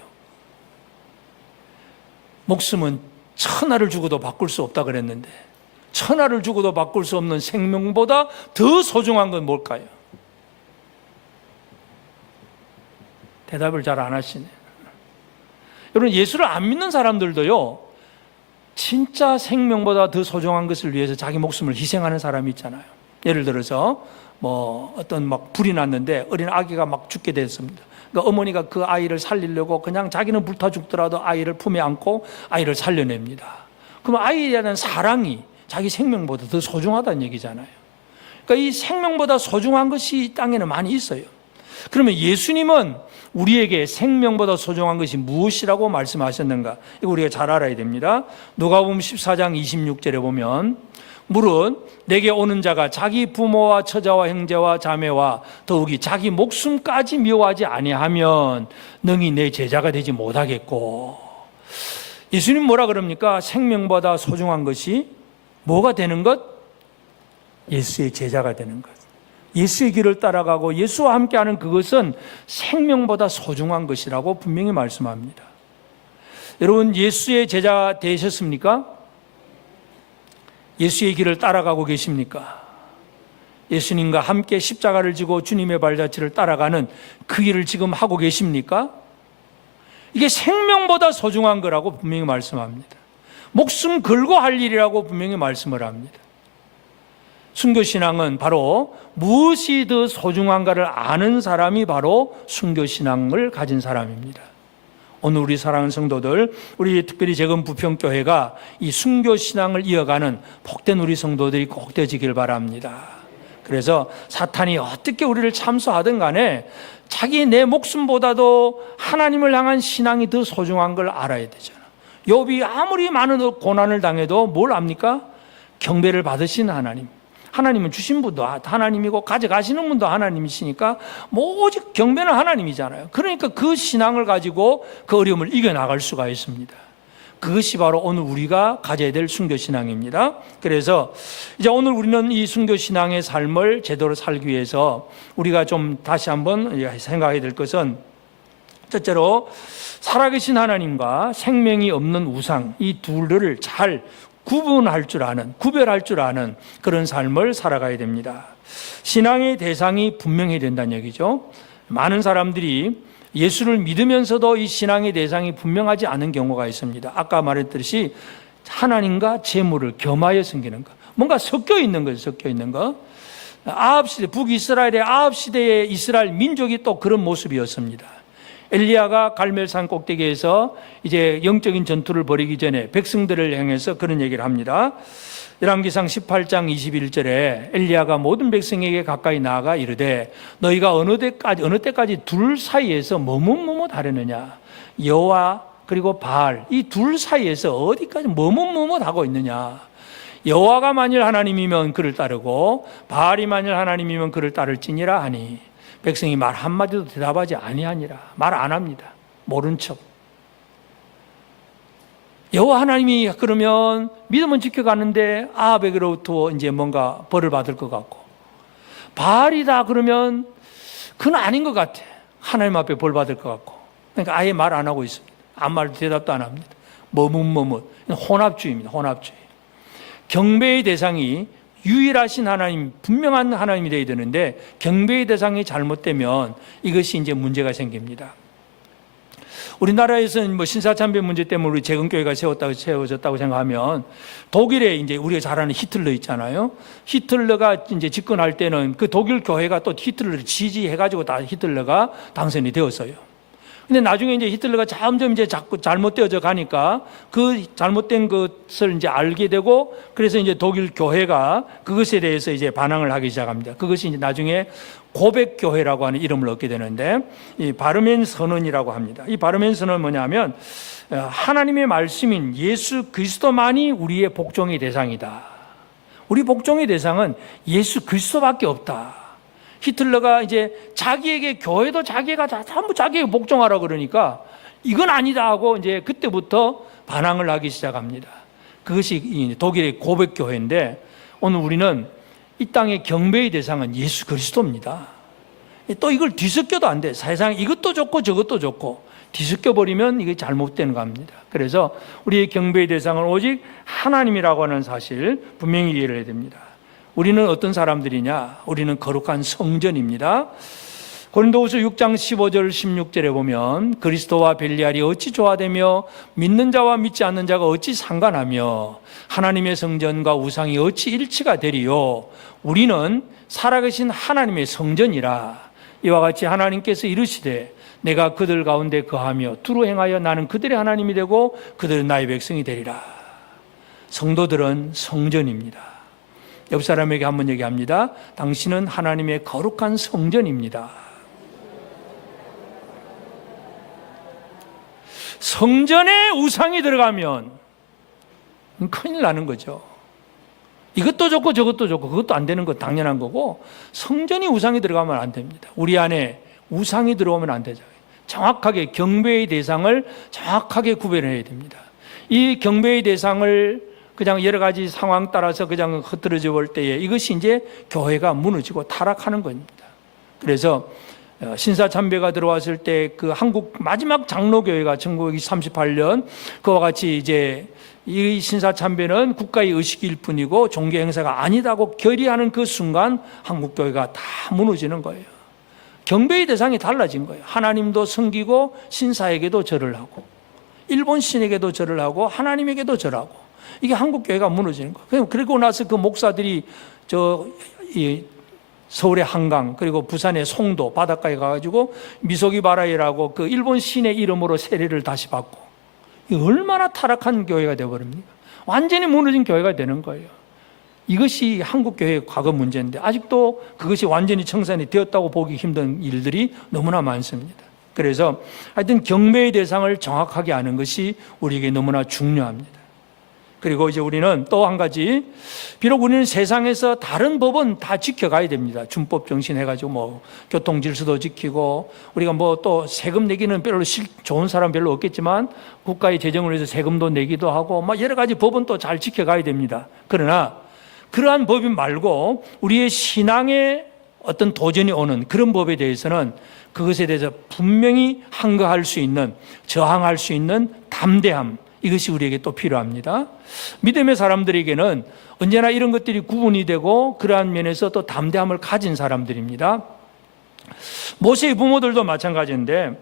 목숨은 천하를 주고도 바꿀 수 없다 그랬는데, 천하를 주고도 바꿀 수 없는 생명보다 더 소중한 건 뭘까요? 대답을 잘 안 하시네. 여러분, 예수를 안 믿는 사람들도요, 진짜 생명보다 더 소중한 것을 위해서 자기 목숨을 희생하는 사람이 있잖아요. 예를 들어서 뭐 어떤 막 불이 났는데 어린 아기가 막 죽게 됐습니다. 그러니까 어머니가 그 아이를 살리려고 그냥 자기는 불타 죽더라도 아이를 품에 안고 아이를 살려냅니다. 그럼 아이에 대한 사랑이 자기 생명보다 더 소중하다는 얘기잖아요. 그러니까 이 생명보다 소중한 것이 이 땅에는 많이 있어요. 그러면 예수님은 우리에게 생명보다 소중한 것이 무엇이라고 말씀하셨는가? 이거 우리가 잘 알아야 됩니다. 누가복음 14장 26절에 보면 물은 내게 오는 자가 자기 부모와 처자와 형제와 자매와 더욱이 자기 목숨까지 미워하지 아니하면 능히 내 제자가 되지 못하겠고. 예수님 뭐라 그럽니까? 생명보다 소중한 것이 뭐가 되는 것? 예수의 제자가 되는 것. 예수의 길을 따라가고 예수와 함께하는 그것은 생명보다 소중한 것이라고 분명히 말씀합니다. 여러분, 예수의 제자 되셨습니까? 예수의 길을 따라가고 계십니까? 예수님과 함께 십자가를 지고 주님의 발자취를 따라가는 그 일을 지금 하고 계십니까? 이게 생명보다 소중한 거라고 분명히 말씀합니다. 목숨 걸고 할 일이라고 분명히 말씀을 합니다. 순교신앙은 바로 무엇이 더 소중한가를 아는 사람이 바로 순교신앙을 가진 사람입니다. 오늘 우리 사랑하는 성도들, 우리 특별히 재건 부평교회가 이 순교신앙을 이어가는 복된 우리 성도들이 꼭 되어지길 바랍니다. 그래서 사탄이 어떻게 우리를 참소하든 간에 자기 내 목숨보다도 하나님을 향한 신앙이 더 소중한 걸 알아야 되잖아. 욥이 아무리 많은 고난을 당해도 뭘 압니까? 경배를 받으신 하나님. 하나님은 주신 분도 하나님이고 가져가시는 분도 하나님이시니까 오직 경배는 하나님이잖아요. 그러니까 그 신앙을 가지고 그 어려움을 이겨나갈 수가 있습니다. 그것이 바로 오늘 우리가 가져야 될 순교신앙입니다. 그래서 이제 오늘 우리는 이 순교신앙의 삶을 제대로 살기 위해서 우리가 좀 다시 한번 생각해야 될 것은, 첫째로 살아계신 하나님과 생명이 없는 우상, 이 둘을 잘 구별할 줄 아는 그런 삶을 살아가야 됩니다. 신앙의 대상이 분명해야 된다는 얘기죠. 많은 사람들이 예수를 믿으면서도 이 신앙의 대상이 분명하지 않은 경우가 있습니다. 아까 말했듯이 하나님과 재물을 겸하여 섬기는 것, 뭔가 섞여 있는 거죠. 섞여 있는 거. 아합시대, 북이스라엘의 아합시대의 이스라엘 민족이 또 그런 모습이었습니다. 엘리야가 갈멜산 꼭대기에서 이제 영적인 전투를 벌이기 전에 백성들을 향해서 그런 얘기를 합니다. 열왕기상 18장 21절에 엘리야가 모든 백성에게 가까이 나아가 이르되 너희가 어느 때까지 둘 사이에서 머뭇머뭇하려느냐, 여호와 그리고 바알 이 둘 사이에서 어디까지 머뭇머뭇하고 있느냐. 여호와가 만일 하나님이면 그를 따르고 바알이 만일 하나님이면 그를 따를지니라 하니 백성이 말 한마디도 대답하지 아니하니라. 말 안 합니다. 모른 척. 여호와 하나님이 그러면 믿음은 지켜가는데 아합에게로부터 이제 뭔가 벌을 받을 것 같고, 바알이다 그러면 그건 아닌 것 같아. 하나님 앞에 벌 받을 것 같고. 그러니까 아예 말 안 하고 있습니다. 아무 말도 대답도 안 합니다. 머뭇머뭇. 혼합주의입니다. 혼합주의. 경배의 대상이 유일하신 하나님, 분명한 하나님이 되어야 되는데 경배의 대상이 잘못되면 이것이 이제 문제가 생깁니다. 우리나라에서는 뭐 신사참배 문제 때문에 우리 재건교회가 세워졌다고 생각하면 독일에 이제 우리가 잘 아는 히틀러 있잖아요. 히틀러가 이제 집권할 때는 그 독일 교회가 또 히틀러를 지지해가지고 다 히틀러가 당선이 되었어요. 근데 나중에 이제 히틀러가 점점 이제 자꾸 잘못되어져 가니까 그 잘못된 것을 이제 알게 되고, 그래서 이제 독일 교회가 그것에 대해서 이제 반항을 하기 시작합니다. 그것이 이제 나중에 고백교회라고 하는 이름을 얻게 되는데, 이 바르멘 선언이라고 합니다. 이 바르멘 선언은 뭐냐면 하나님의 말씀인 예수 그리스도만이 우리의 복종의 대상이다. 우리 복종의 대상은 예수 그리스도밖에 없다. 히틀러가 이제 자기에게 교회도 자기가 전부 자기에게 복종하라 그러니까 이건 아니다 하고 이제 그때부터 반항을 하기 시작합니다. 그것이 독일의 고백교회인데, 오늘 우리는 이 땅의 경배의 대상은 예수 그리스도입니다. 또 이걸 뒤섞여도 안 돼. 세상에 이것도 좋고 저것도 좋고 뒤섞여버리면 이게 잘못되는 겁니다. 그래서 우리의 경배의 대상은 오직 하나님이라고 하는 사실 분명히 이해를 해야 됩니다. 우리는 어떤 사람들이냐? 우리는 거룩한 성전입니다. 고린도후서 6장 15절 16절에 보면 그리스도와 벨리알이 어찌 조화되며 믿는 자와 믿지 않는 자가 어찌 상관하며 하나님의 성전과 우상이 어찌 일치가 되리요. 우리는 살아계신 하나님의 성전이라. 이와 같이 하나님께서 이르시되 내가 그들 가운데 거하며 두루 행하여 나는 그들의 하나님이 되고 그들은 나의 백성이 되리라. 성도들은 성전입니다. 옆 사람에게 한번 얘기합니다. 당신은 하나님의 거룩한 성전입니다. 성전에 우상이 들어가면 큰일 나는 거죠. 이것도 좋고 저것도 좋고 그것도 안 되는 거 당연한 거고, 성전이 우상이 들어가면 안 됩니다. 우리 안에 우상이 들어오면 안 되죠. 정확하게 경배의 대상을 정확하게 구별해야 됩니다. 이 경배의 대상을 그냥 여러 가지 상황 따라서 그냥 흐트러져 볼 때에 이것이 이제 교회가 무너지고 타락하는 겁니다. 그래서 신사참배가 들어왔을 때 그 한국 마지막 장로교회가 1938년 그와 같이 이제 이 신사참배는 국가의 의식일 뿐이고 종교 행사가 아니다고 결의하는 그 순간 한국교회가 다 무너지는 거예요. 경배의 대상이 달라진 거예요. 하나님도 섬기고 신사에게도 절을 하고 일본 신에게도 절을 하고 하나님에게도 절하고, 이게 한국교회가 무너지는 거예요. 그리고 나서 그 목사들이 서울의 한강 그리고 부산의 송도 바닷가에 가가지고 미소기바라이라고 그 일본 신의 이름으로 세례를 다시 받고, 얼마나 타락한 교회가 되어버립니까? 완전히 무너진 교회가 되는 거예요. 이것이 한국교회의 과거 문제인데 아직도 그것이 완전히 청산이 되었다고 보기 힘든 일들이 너무나 많습니다. 그래서 하여튼 경배의 대상을 정확하게 아는 것이 우리에게 너무나 중요합니다. 그리고 이제 우리는 또 한 가지, 비록 우리는 세상에서 다른 법은 다 지켜가야 됩니다. 준법 정신 해가지고 뭐 교통 질서도 지키고, 우리가 뭐 또 세금 내기는 별로 좋은 사람 별로 없겠지만 국가의 재정을 위해서 세금도 내기도 하고 막 여러 가지 법은 또 잘 지켜가야 됩니다. 그러나 그러한 법이 말고 우리의 신앙에 어떤 도전이 오는 그런 법에 대해서는 그것에 대해서 분명히 항거할 수 있는, 저항할 수 있는 담대함, 이것이 우리에게 또 필요합니다. 믿음의 사람들에게는 언제나 이런 것들이 구분이 되고 그러한 면에서 또 담대함을 가진 사람들입니다. 모세의 부모들도 마찬가지인데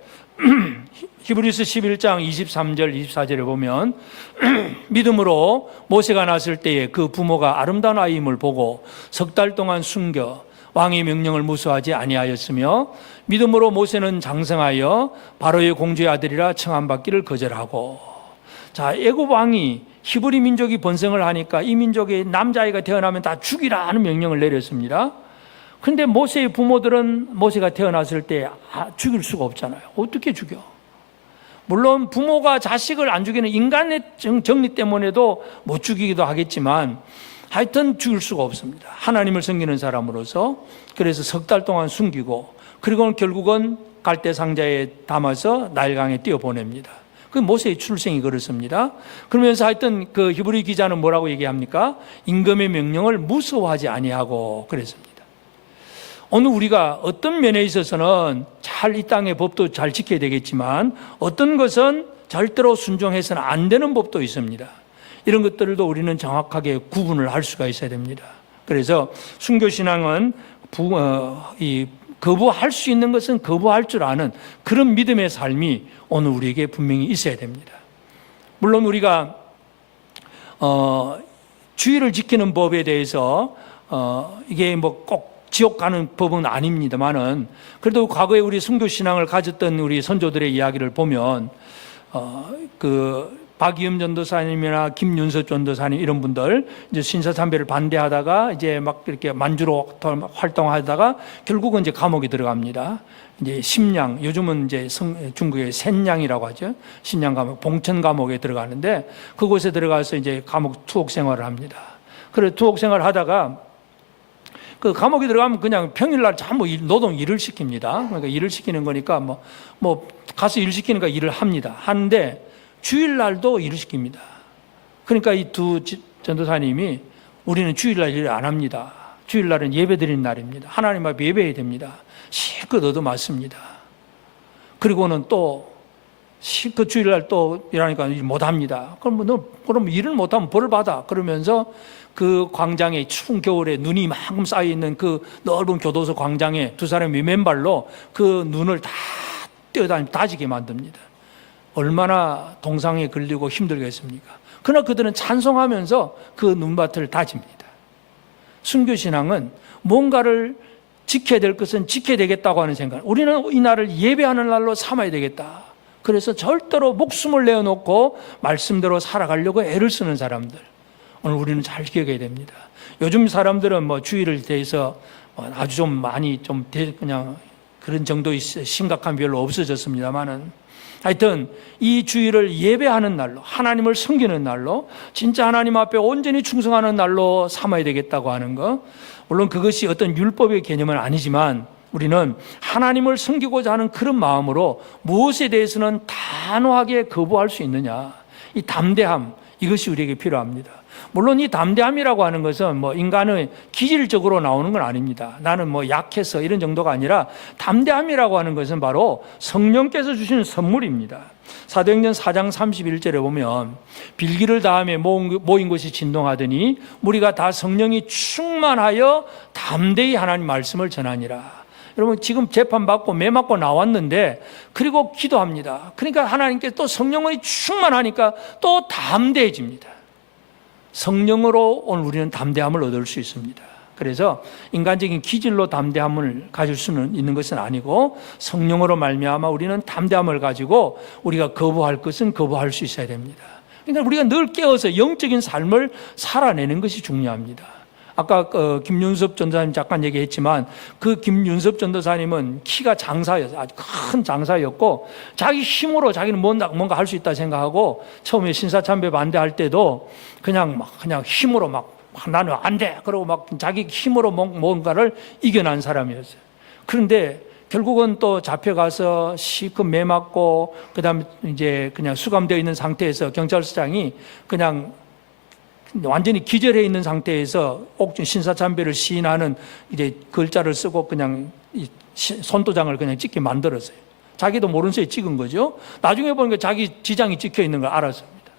히브리서 11장 23절 24절에 보면 믿음으로 모세가 낳았을 때에 그 부모가 아름다운 아이임을 보고 석 달 동안 숨겨 왕의 명령을 무수하지 아니하였으며 믿음으로 모세는 장성하여 바로의 공주의 아들이라 청함받기를 거절하고. 자, 애굽 왕이 히브리 민족이 번성을 하니까 이 민족의 남자아이가 태어나면 다 죽이라 하는 명령을 내렸습니다. 그런데 모세의 부모들은 모세가 태어났을 때 죽일 수가 없잖아요. 어떻게 죽여? 물론 부모가 자식을 안 죽이는 인간의 정리 때문에도 못 죽이기도 하겠지만 하여튼 죽일 수가 없습니다. 하나님을 섬기는 사람으로서. 그래서 석 달 동안 숨기고, 그리고 결국은 갈대 상자에 담아서 나일강에 띄어보냅니다. 그 모세의 출생이 그렇습니다. 그러면서 하여튼 그 히브리 기자는 뭐라고 얘기합니까? 임금의 명령을 무서워하지 아니하고 그랬습니다. 오늘 우리가 어떤 면에 있어서는 잘 이 땅의 법도 잘 지켜야 되겠지만 어떤 것은 절대로 순종해서는 안 되는 법도 있습니다. 이런 것들도 우리는 정확하게 구분을 할 수가 있어야 됩니다. 그래서 순교신앙은 거부할 수 있는 것은 거부할 줄 아는 그런 믿음의 삶이 오늘 우리에게 분명히 있어야 됩니다. 물론 우리가 주의를 지키는 법에 대해서 이게 뭐 꼭 지옥 가는 법은 아닙니다만은, 그래도 과거에 우리 순교신앙을 가졌던 우리 선조들의 이야기를 보면 그 박이흠 전도사님이나 김윤서 전도사님 이런 분들 이제 신사참배를 반대하다가 이제 막 이렇게 만주로 활동하다가 결국은 이제 감옥에 들어갑니다. 이제 심양, 요즘은 이제 중국의 샌양이라고 하죠. 신양 감옥, 봉천 감옥에 들어가는데 그곳에 들어가서 이제 감옥 투옥 생활을 합니다. 그래 투옥 생활을 하다가 그 감옥에 들어가면 그냥 평일날 전부 노동 일을 시킵니다. 그러니까 일을 시키는 거니까 뭐 가서 일 시키니까 일을 합니다. 하는데 주일날도 일을 시킵니다. 그러니까 이 두 전도사님이 우리는 주일날 일을 안 합니다. 주일날은 예배 드리는 날입니다. 하나님 앞에 예배해야 됩니다. 실컷 얻어맞습니다. 그리고는 또 실컷 주일날 또 일하니까 일 못합니다. 그럼 일을 못하면 벌을 받아. 그러면서 그 광장에 추운 겨울에 눈이 이만큼 쌓여 있는 그 넓은 교도소 광장에 두 사람이 맨발로 그 눈을 다 뛰어다니며 다지게 만듭니다. 얼마나 동상에 걸리고 힘들겠습니까? 그러나 그들은 찬송하면서 그 눈밭을 다집니다. 순교신앙은 뭔가를 지켜야 될 것은 지켜야 되겠다고 하는 생각. 우리는 이 날을 예배하는 날로 삼아야 되겠다. 그래서 절대로 목숨을 내어놓고 말씀대로 살아가려고 애를 쓰는 사람들, 오늘 우리는 잘 기억해야 됩니다. 요즘 사람들은 뭐 주의를 대해서 아주 좀 많이 좀 그냥 그런 정도의 심각함 별로 없어졌습니다만은, 하여튼 이 주일을 예배하는 날로, 하나님을 섬기는 날로, 진짜 하나님 앞에 온전히 충성하는 날로 삼아야 되겠다고 하는 거. 물론 그것이 어떤 율법의 개념은 아니지만 우리는 하나님을 섬기고자 하는 그런 마음으로 무엇에 대해서는 단호하게 거부할 수 있느냐, 이 담대함, 이것이 우리에게 필요합니다. 물론 이 담대함이라고 하는 것은 뭐 인간의 기질적으로 나오는 건 아닙니다. 나는 뭐 약해서 이런 정도가 아니라, 담대함이라고 하는 것은 바로 성령께서 주시는 선물입니다. 사도행전 4장 31절에 보면 빌기를 다음에 모인 곳이 진동하더니 무리가 다 성령이 충만하여 담대히 하나님 말씀을 전하니라. 여러분, 지금 재판받고 매 맞고 나왔는데 그리고 기도합니다. 그러니까 하나님께 또 성령이 충만하니까 또 담대해집니다. 성령으로 오늘 우리는 담대함을 얻을 수 있습니다. 그래서 인간적인 기질로 담대함을 가질 수는 있는 것은 아니고, 성령으로 말미암아 우리는 담대함을 가지고 우리가 거부할 것은 거부할 수 있어야 됩니다. 그러니까 우리가 늘 깨어서 영적인 삶을 살아내는 것이 중요합니다. 아까 김윤섭 전도사님 잠깐 얘기했지만, 그 김윤섭 전도사님은 키가 장사였어요. 아주 큰 장사였고, 자기 힘으로 자기는 뭔가 할 수 있다 생각하고, 처음에 신사참배 반대할 때도 그냥 힘으로 나는 안 돼, 그러고 막 자기 힘으로 뭔가를 이겨난 사람이었어요. 그런데 결국은 또 잡혀가서 실컷 매 맞고, 그다음에 이제 그냥 수감되어 있는 상태에서 경찰서장이 그냥 완전히 기절해 있는 상태에서 신사참배를 시인하는 이제 글자를 쓰고 그냥 손도장을 그냥 찍게 만들었어요. 자기도 모르는 새에 찍은 거죠. 나중에 보니까 자기 지장이 찍혀 있는 걸 알았습니다.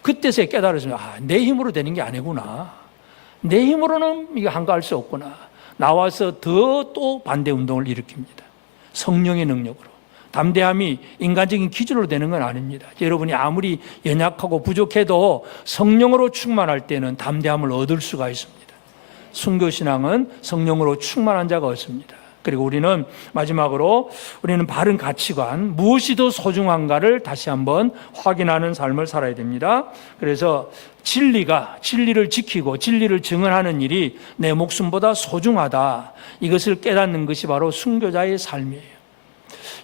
그때서야 깨달았습니다. 내 힘으로 되는 게 아니구나. 내 힘으로는 이거 한가할 수 없구나. 나와서 더 또 반대 운동을 일으킵니다. 성령의 능력으로. 담대함이 인간적인 기준으로 되는 건 아닙니다. 여러분이 아무리 연약하고 부족해도 성령으로 충만할 때는 담대함을 얻을 수가 있습니다. 순교신앙은 성령으로 충만한 자가 얻습니다. 그리고 우리는 마지막으로 우리는 바른 가치관, 무엇이 더 소중한가를 다시 한번 확인하는 삶을 살아야 됩니다. 그래서 진리를 지키고 진리를 증언하는 일이 내 목숨보다 소중하다, 이것을 깨닫는 것이 바로 순교자의 삶이에요.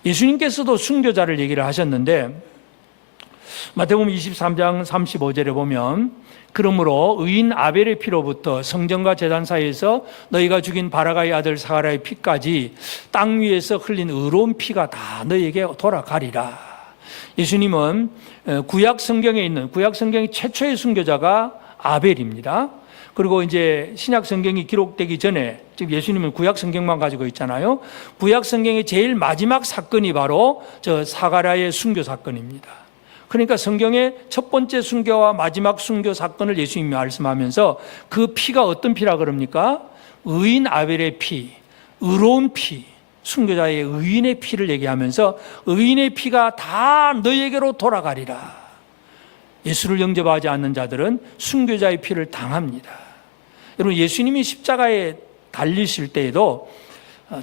예수님께서도 순교자를 얘기를 하셨는데, 마태복음 23장 35절에 보면, 그러므로 의인 아벨의 피로부터 성전과 제단 사이에서 너희가 죽인 바라가의 아들 사가랴의 피까지 땅 위에서 흘린 의로운 피가 다 너희에게 돌아가리라. 예수님은 구약 성경의 최초의 순교자가 아벨입니다. 그리고 이제 신약 성경이 기록되기 전에, 즉 예수님은 구약 성경만 가지고 있잖아요. 구약 성경의 제일 마지막 사건이 바로 저 사가랴의 순교 사건입니다. 그러니까 성경의 첫 번째 순교와 마지막 순교 사건을 예수님이 말씀하면서 그 피가 어떤 피라 그럽니까? 의인 아벨의 피, 의로운 피, 순교자의 의인의 피를 얘기하면서 의인의 피가 다 너희에게로 돌아가리라. 예수를 영접하지 않는 자들은 순교자의 피를 당합니다. 여러분, 예수님이 십자가에 달리실 때에도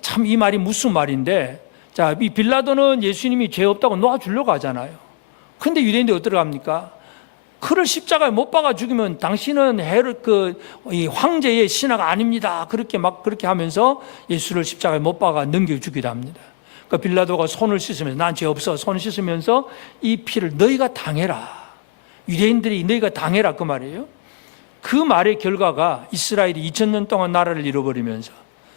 참 이 말이 무슨 말인데, 자, 이 빌라도는 예수님이 죄 없다고 놓아주려고 하잖아요. 근데 유대인들이 어떻게 합니까? 그를 십자가에 못 박아 죽이면 당신은 이 황제의 신하가 아닙니다. 그렇게 하면서 예수를 십자가에 못 박아 넘겨 주기도 합니다. 그러니까 빌라도가 손을 씻으면서, 난 죄 없어, 손을 씻으면서 이 피를 너희가 당해라. 유대인들이 너희가 당해라, 그 말이에요. 그 말의 결과가 이스라엘이 2000년 동안 나라를 잃어버리면서,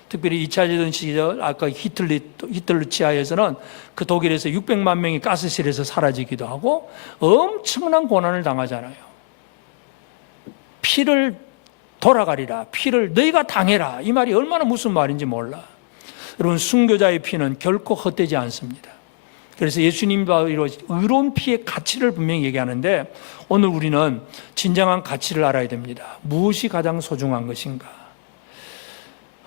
특별히 2차 대전 시절 아까 히틀러 치하에서는 그 독일에서 600만 명이 가스실에서 사라지기도 하고 엄청난 고난을 당하잖아요. 피를 돌아가리라, 피를 너희가 당해라, 이 말이 얼마나 무슨 말인지 몰라. 여러분, 순교자의 피는 결코 헛되지 않습니다. 그래서 예수님과 의로운 피의 가치를 분명히 얘기하는데 오늘 우리는 진정한 가치를 알아야 됩니다. 무엇이 가장 소중한 것인가?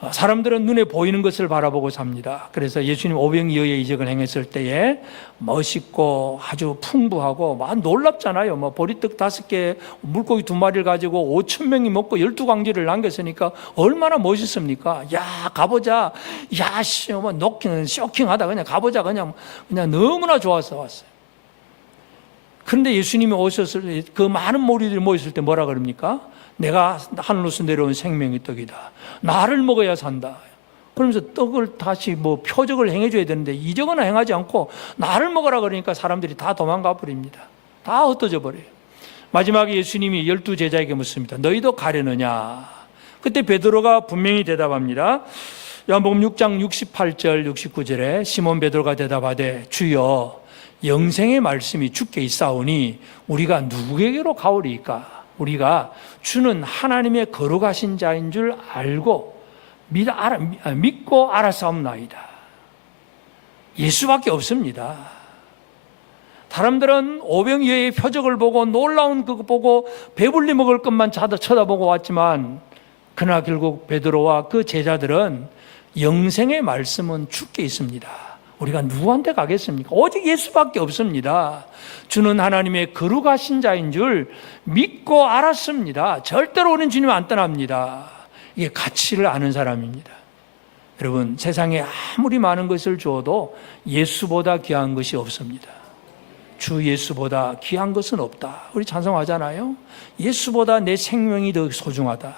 사람들은 눈에 보이는 것을 바라보고 삽니다. 그래서 예수님 오병이어의 이적을 행했을 때에 멋있고 아주 풍부하고 막 놀랍잖아요. 뭐 보리떡 5개, 물고기 2마리를 가지고 5,000명이 먹고 12광지를 남겼으니까 얼마나 멋있습니까? 야, 가보자. 야, 씨, 뭐 쇼킹하다. 그냥 가보자. 그냥 너무나 좋아서 왔어요. 그런데 예수님이 오셨을 때 그 많은 무리들이 모였을 때 뭐라 그럽니까? 내가 하늘로서 내려온 생명의 떡이다. 나를 먹어야 산다. 그러면서 떡을 다시 뭐 표적을 행해줘야 되는데 이적은 행하지 않고 나를 먹으라 그러니까 사람들이 다 도망가 버립니다. 다 흩어져 버려요. 마지막에 예수님이 12제자에게 묻습니다. 너희도 가려느냐? 그때 베드로가 분명히 대답합니다. 요한복음 6장 68절 69절에 시몬 베드로가 대답하되 주여 영생의 말씀이 주께 있사오니 우리가 누구에게로 가오리이까? 우리가 주는 하나님의 거룩하신 자인 줄 알고 믿고 알았사옵나이다. 예수밖에 없습니다. 사람들은 오병이어의 표적을 보고 놀라운 그거 보고 배불리 먹을 것만 쳐다보고 왔지만 그러나 결국 베드로와 그 제자들은 영생의 말씀은 주께 있습니다. 우리가 누구한테 가겠습니까? 오직 예수밖에 없습니다. 주는 하나님의 거룩하신 자인 줄 믿고 알았습니다. 절대로 우리는 주님 안 떠납니다. 이게 가치를 아는 사람입니다. 여러분, 세상에 아무리 많은 것을 주어도 예수보다 귀한 것이 없습니다. 주 예수보다 귀한 것은 없다. 우리 찬송하잖아요. 예수보다 내 생명이 더 소중하다.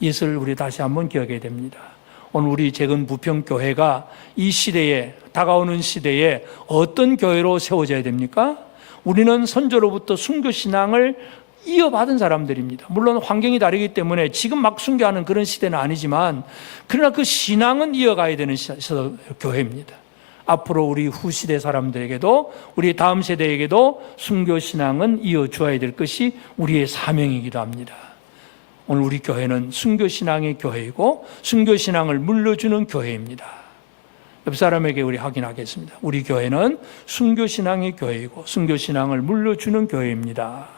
이것을 우리 다시 한번 기억해야 됩니다. 오늘 우리 재건 부평교회가 이 시대에, 다가오는 시대에 어떤 교회로 세워져야 됩니까? 우리는 선조로부터 순교신앙을 이어받은 사람들입니다. 물론 환경이 다르기 때문에 지금 막 순교하는 그런 시대는 아니지만 그러나 그 신앙은 이어가야 되는 교회입니다. 앞으로 우리 후시대 사람들에게도 우리 다음 세대에게도 순교신앙은 이어주어야 될 것이 우리의 사명이기도 합니다. 오늘 우리 교회는 순교신앙의 교회이고 순교신앙을 물려주는 교회입니다. 옆 사람에게 우리 확인하겠습니다. 우리 교회는 순교신앙의 교회이고 순교신앙을 물려주는 교회입니다.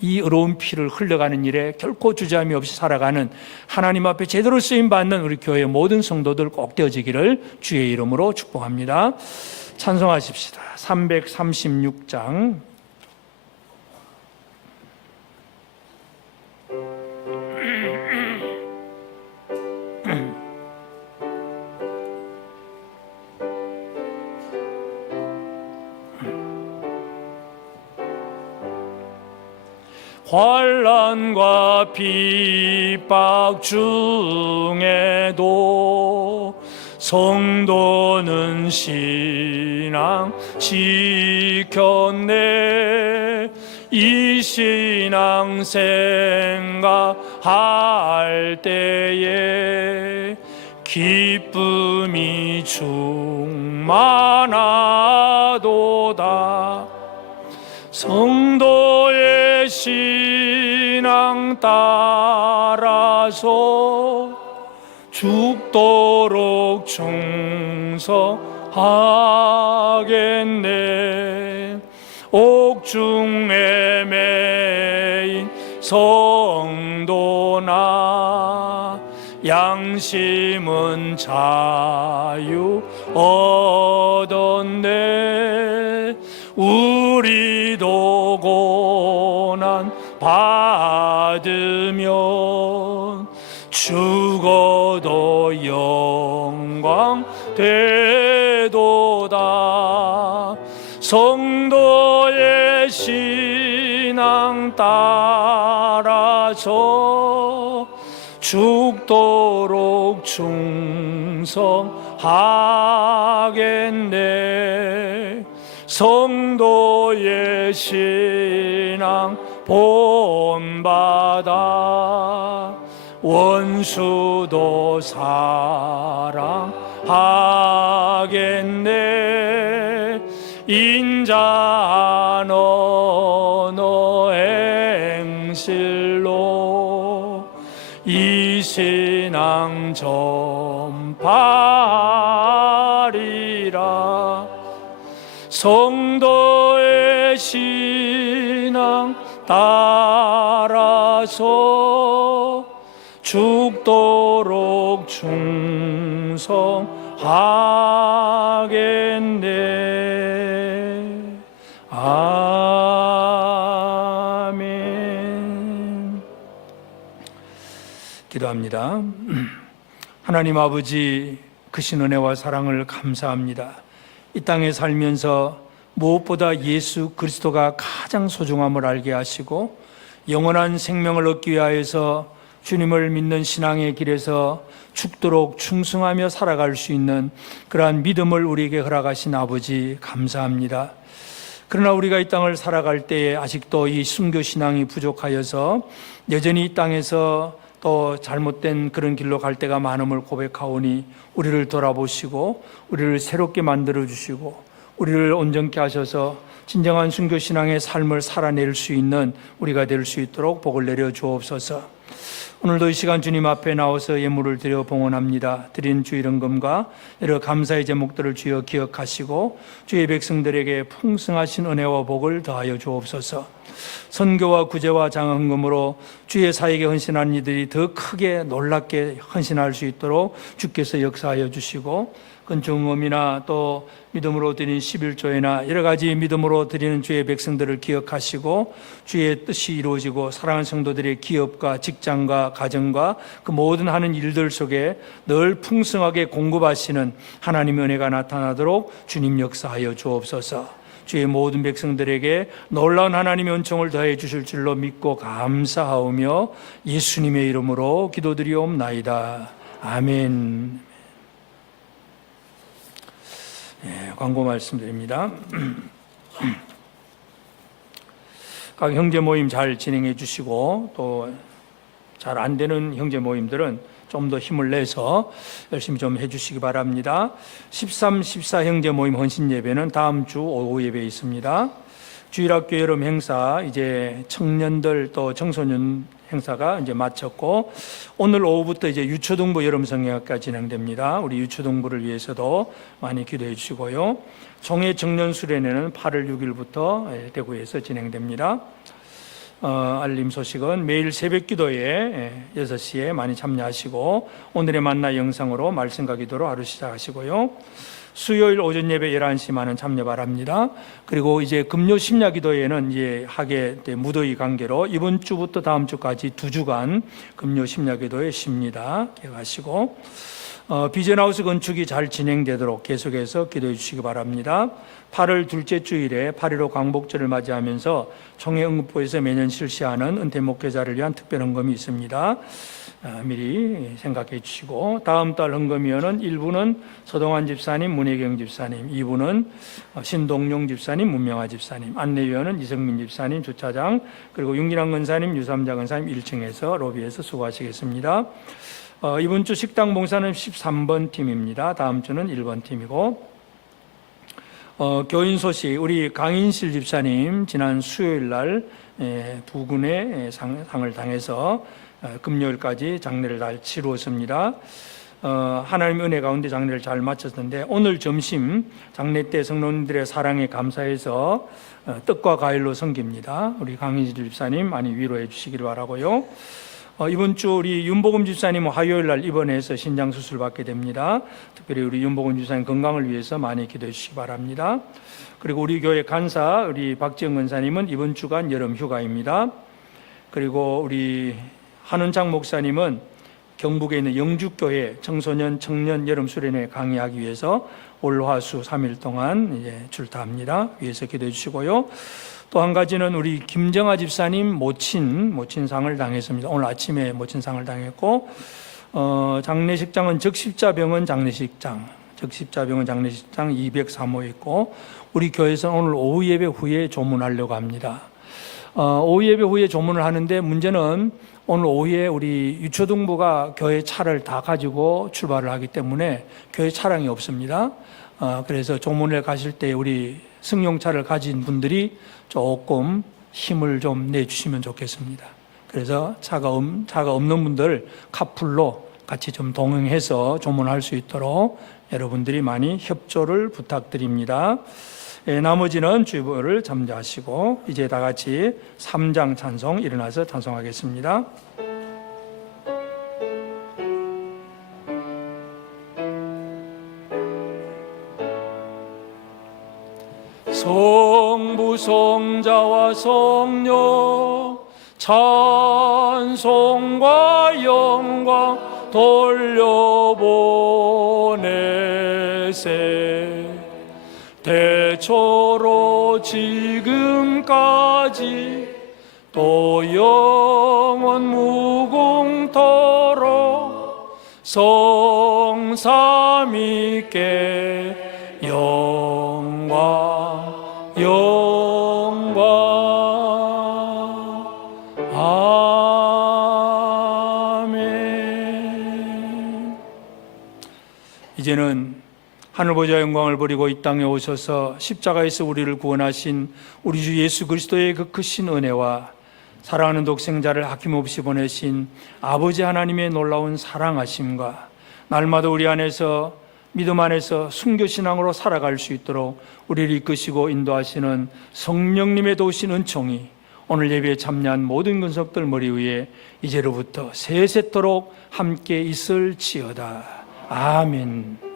이 의로운 피를 흘려가는 일에 결코 주저함이 없이 살아가는 하나님 앞에 제대로 쓰임받는 우리 교회의 모든 성도들 꼭 되어지기를 주의 이름으로 축복합니다. 찬송하십시다. 336장 환난과 핍박 중에도 성도는 신앙 지켰네. 이 신앙 생각할 때에 기쁨이 충만하도다. 성도의 신앙 따라서 죽도록 충성하겠네. 옥중에 매인 성도나 양심은 자유 얻었네. 우리도 고난 받으면 죽어도 영광 되도다. 성도의 신앙 따라서 죽도록 충성하겠네. 성도의 신앙 본받아 원수도 사랑하겠네. 인자한 언어 행실로 이 우리 신앙 전파리라. 성도의 신앙 따라서 죽도록 충성하겠네. 아멘. 기도합니다. 하나님 아버지, 크신 은혜와 사랑을 감사합니다. 이 땅에 살면서 무엇보다 예수 그리스도가 가장 소중함을 알게 하시고 영원한 생명을 얻기 위하여서 주님을 믿는 신앙의 길에서 죽도록 충성하며 살아갈 수 있는 그러한 믿음을 우리에게 허락하신 아버지 감사합니다. 그러나 우리가 이 땅을 살아갈 때에 아직도 이 순교 신앙이 부족하여서 여전히 이 땅에서 또 잘못된 그런 길로 갈 때가 많음을 고백하오니 우리를 돌아보시고 우리를 새롭게 만들어 주시고 우리를 온전케 하셔서 진정한 순교 신앙의 삶을 살아낼 수 있는 우리가 될 수 있도록 복을 내려 주옵소서. 오늘도 이 시간 주님 앞에 나와서 예물을 드려 봉헌합니다. 드린 주 이름금과 여러 감사의 제목들을 주여 기억하시고 주의 백성들에게 풍성하신 은혜와 복을 더하여 주옵소서. 선교와 구제와 장헌금으로 주의 사역에 헌신한 이들이 더 크게 놀랍게 헌신할 수 있도록 주께서 역사하여 주시고 건축음이나 또 믿음으로 드린 11조이나 여러 가지 믿음으로 드리는 주의 백성들을 기억하시고 주의 뜻이 이루어지고 사랑하는 성도들의 기업과 직장과 가정과 그 모든 하는 일들 속에 늘 풍성하게 공급하시는 하나님의 은혜가 나타나도록 주님 역사하여 주옵소서. 주의 모든 백성들에게 놀라운 하나님의 은총을 더해 주실 줄로 믿고 감사하오며 예수님의 이름으로 기도드리옵나이다. 아멘. 광고 말씀드립니다. 각 형제 모임 잘 진행해 주시고 또 잘 안 되는 형제 모임들은 좀 더 힘을 내서 열심히 좀 해주시기 바랍니다. 13, 14 형제 모임 헌신 예배는 다음 주 오후 예배에 있습니다. 주일학교 여름 행사 이제 청년들 또 청소년 행사가 이제 마쳤고 오늘 오후부터 이제 유초등부 여름 성경학가 진행됩니다. 우리 유초등부를 위해서도 많이 기도해 주시고요. 총회 청년 수련회는 8월 6일부터 대구에서 진행됩니다. 알림 소식은 매일 새벽 기도에 6시에 많이 참여하시고 오늘의 만나 영상으로 말씀과 기도로 하루 시작하시고요. 수요일 오전 예배 11시 많은 참여 바랍니다. 그리고 이제 금요 심야 기도회는 이제 하게 무더위 관계로 이번 주부터 다음 주까지 2주간 금요 심야 기도회 쉽니다. 기억하시고 비전하우스 건축이 잘 진행되도록 계속해서 기도해 주시기 바랍니다. 8월 둘째 주일에 8.15 광복절을 맞이하면서 총회응급부에서 매년 실시하는 은퇴 목회자를 위한 특별 헌금이 있습니다. 미리 생각해 주시고 다음 달 헌금위원은 1부는 서동환 집사님, 문혜경 집사님, 2부는 신동용 집사님, 문명화 집사님, 안내위원은 이성민 집사님, 주차장, 그리고 윤기남 권사님, 유삼자 권사님 1층에서 로비에서 수고하시겠습니다. 이번 주 식당 봉사는 13번 팀입니다. 다음 주는 1번 팀이고 교인 소식, 우리 강인실 집사님 지난 수요일 날 부군의 상을 당해서 금요일까지 장례를 잘 치루었습니다. 하나님의 은혜 가운데 장례를 잘 마쳤는데 오늘 점심 장례 때 성도님들의 사랑에 감사해서 떡과 과일로 섬깁니다. 우리 강인실 집사님 많이 위로해 주시기를 바라고요. 이번 주 우리 윤복음 집사님 화요일 날 입원해서 신장 수술 받게 됩니다. 특별히 우리 윤복음 집사님 건강을 위해서 많이 기도해 주시기 바랍니다. 그리고 우리 교회 간사 우리 박지영 권사님은 이번 주간 여름 휴가입니다. 그리고 우리 한은창 목사님은 경북에 있는 영주교회 청소년 청년 여름 수련회 강의하기 위해서 올화수 3일 동안 이제 출타합니다. 위해서 기도해 주시고요. 또 한 가지는 우리 김정아 집사님 모친상을 당했습니다. 오늘 아침에 모친상을 당했고 장례식장은 적십자병원 장례식장 203호에 있고 우리 교회에서는 오늘 오후 예배 후에 조문하려고 합니다. 오후 예배 후에 조문을 하는데 문제는 오늘 오후에 우리 유초등부가 교회 차를 다 가지고 출발을 하기 때문에 교회 차량이 없습니다. 그래서 조문을 가실 때 우리 승용차를 가진 분들이 조금 힘을 좀 내주시면 좋겠습니다. 그래서 차가 없는 분들 카풀로 같이 좀 동행해서 조문할 수 있도록 여러분들이 많이 협조를 부탁드립니다. 나머지는 주보를 잠자하시고 이제 다 같이 3장 찬송 일어나서 찬송하겠습니다. 성부 성자와 성령 찬송과 영광 돌려보내세 대초로 지금까지 또 영원 무궁토록 성삼위께 영광 아멘. 이제는 하늘보좌 영광을 버리고 이 땅에 오셔서 십자가에서 우리를 구원하신 우리 주 예수 그리스도의 그 크신 은혜와 사랑하는 독생자를 아낌없이 보내신 아버지 하나님의 놀라운 사랑하심과 날마다 우리 안에서 믿음 안에서 순교신앙으로 살아갈 수 있도록 우리를 이끄시고 인도하시는 성령님의 도우신 은총이 오늘 예배에 참여한 모든 근석들 머리 위에 이제로부터 세세토록 함께 있을지어다. 아멘.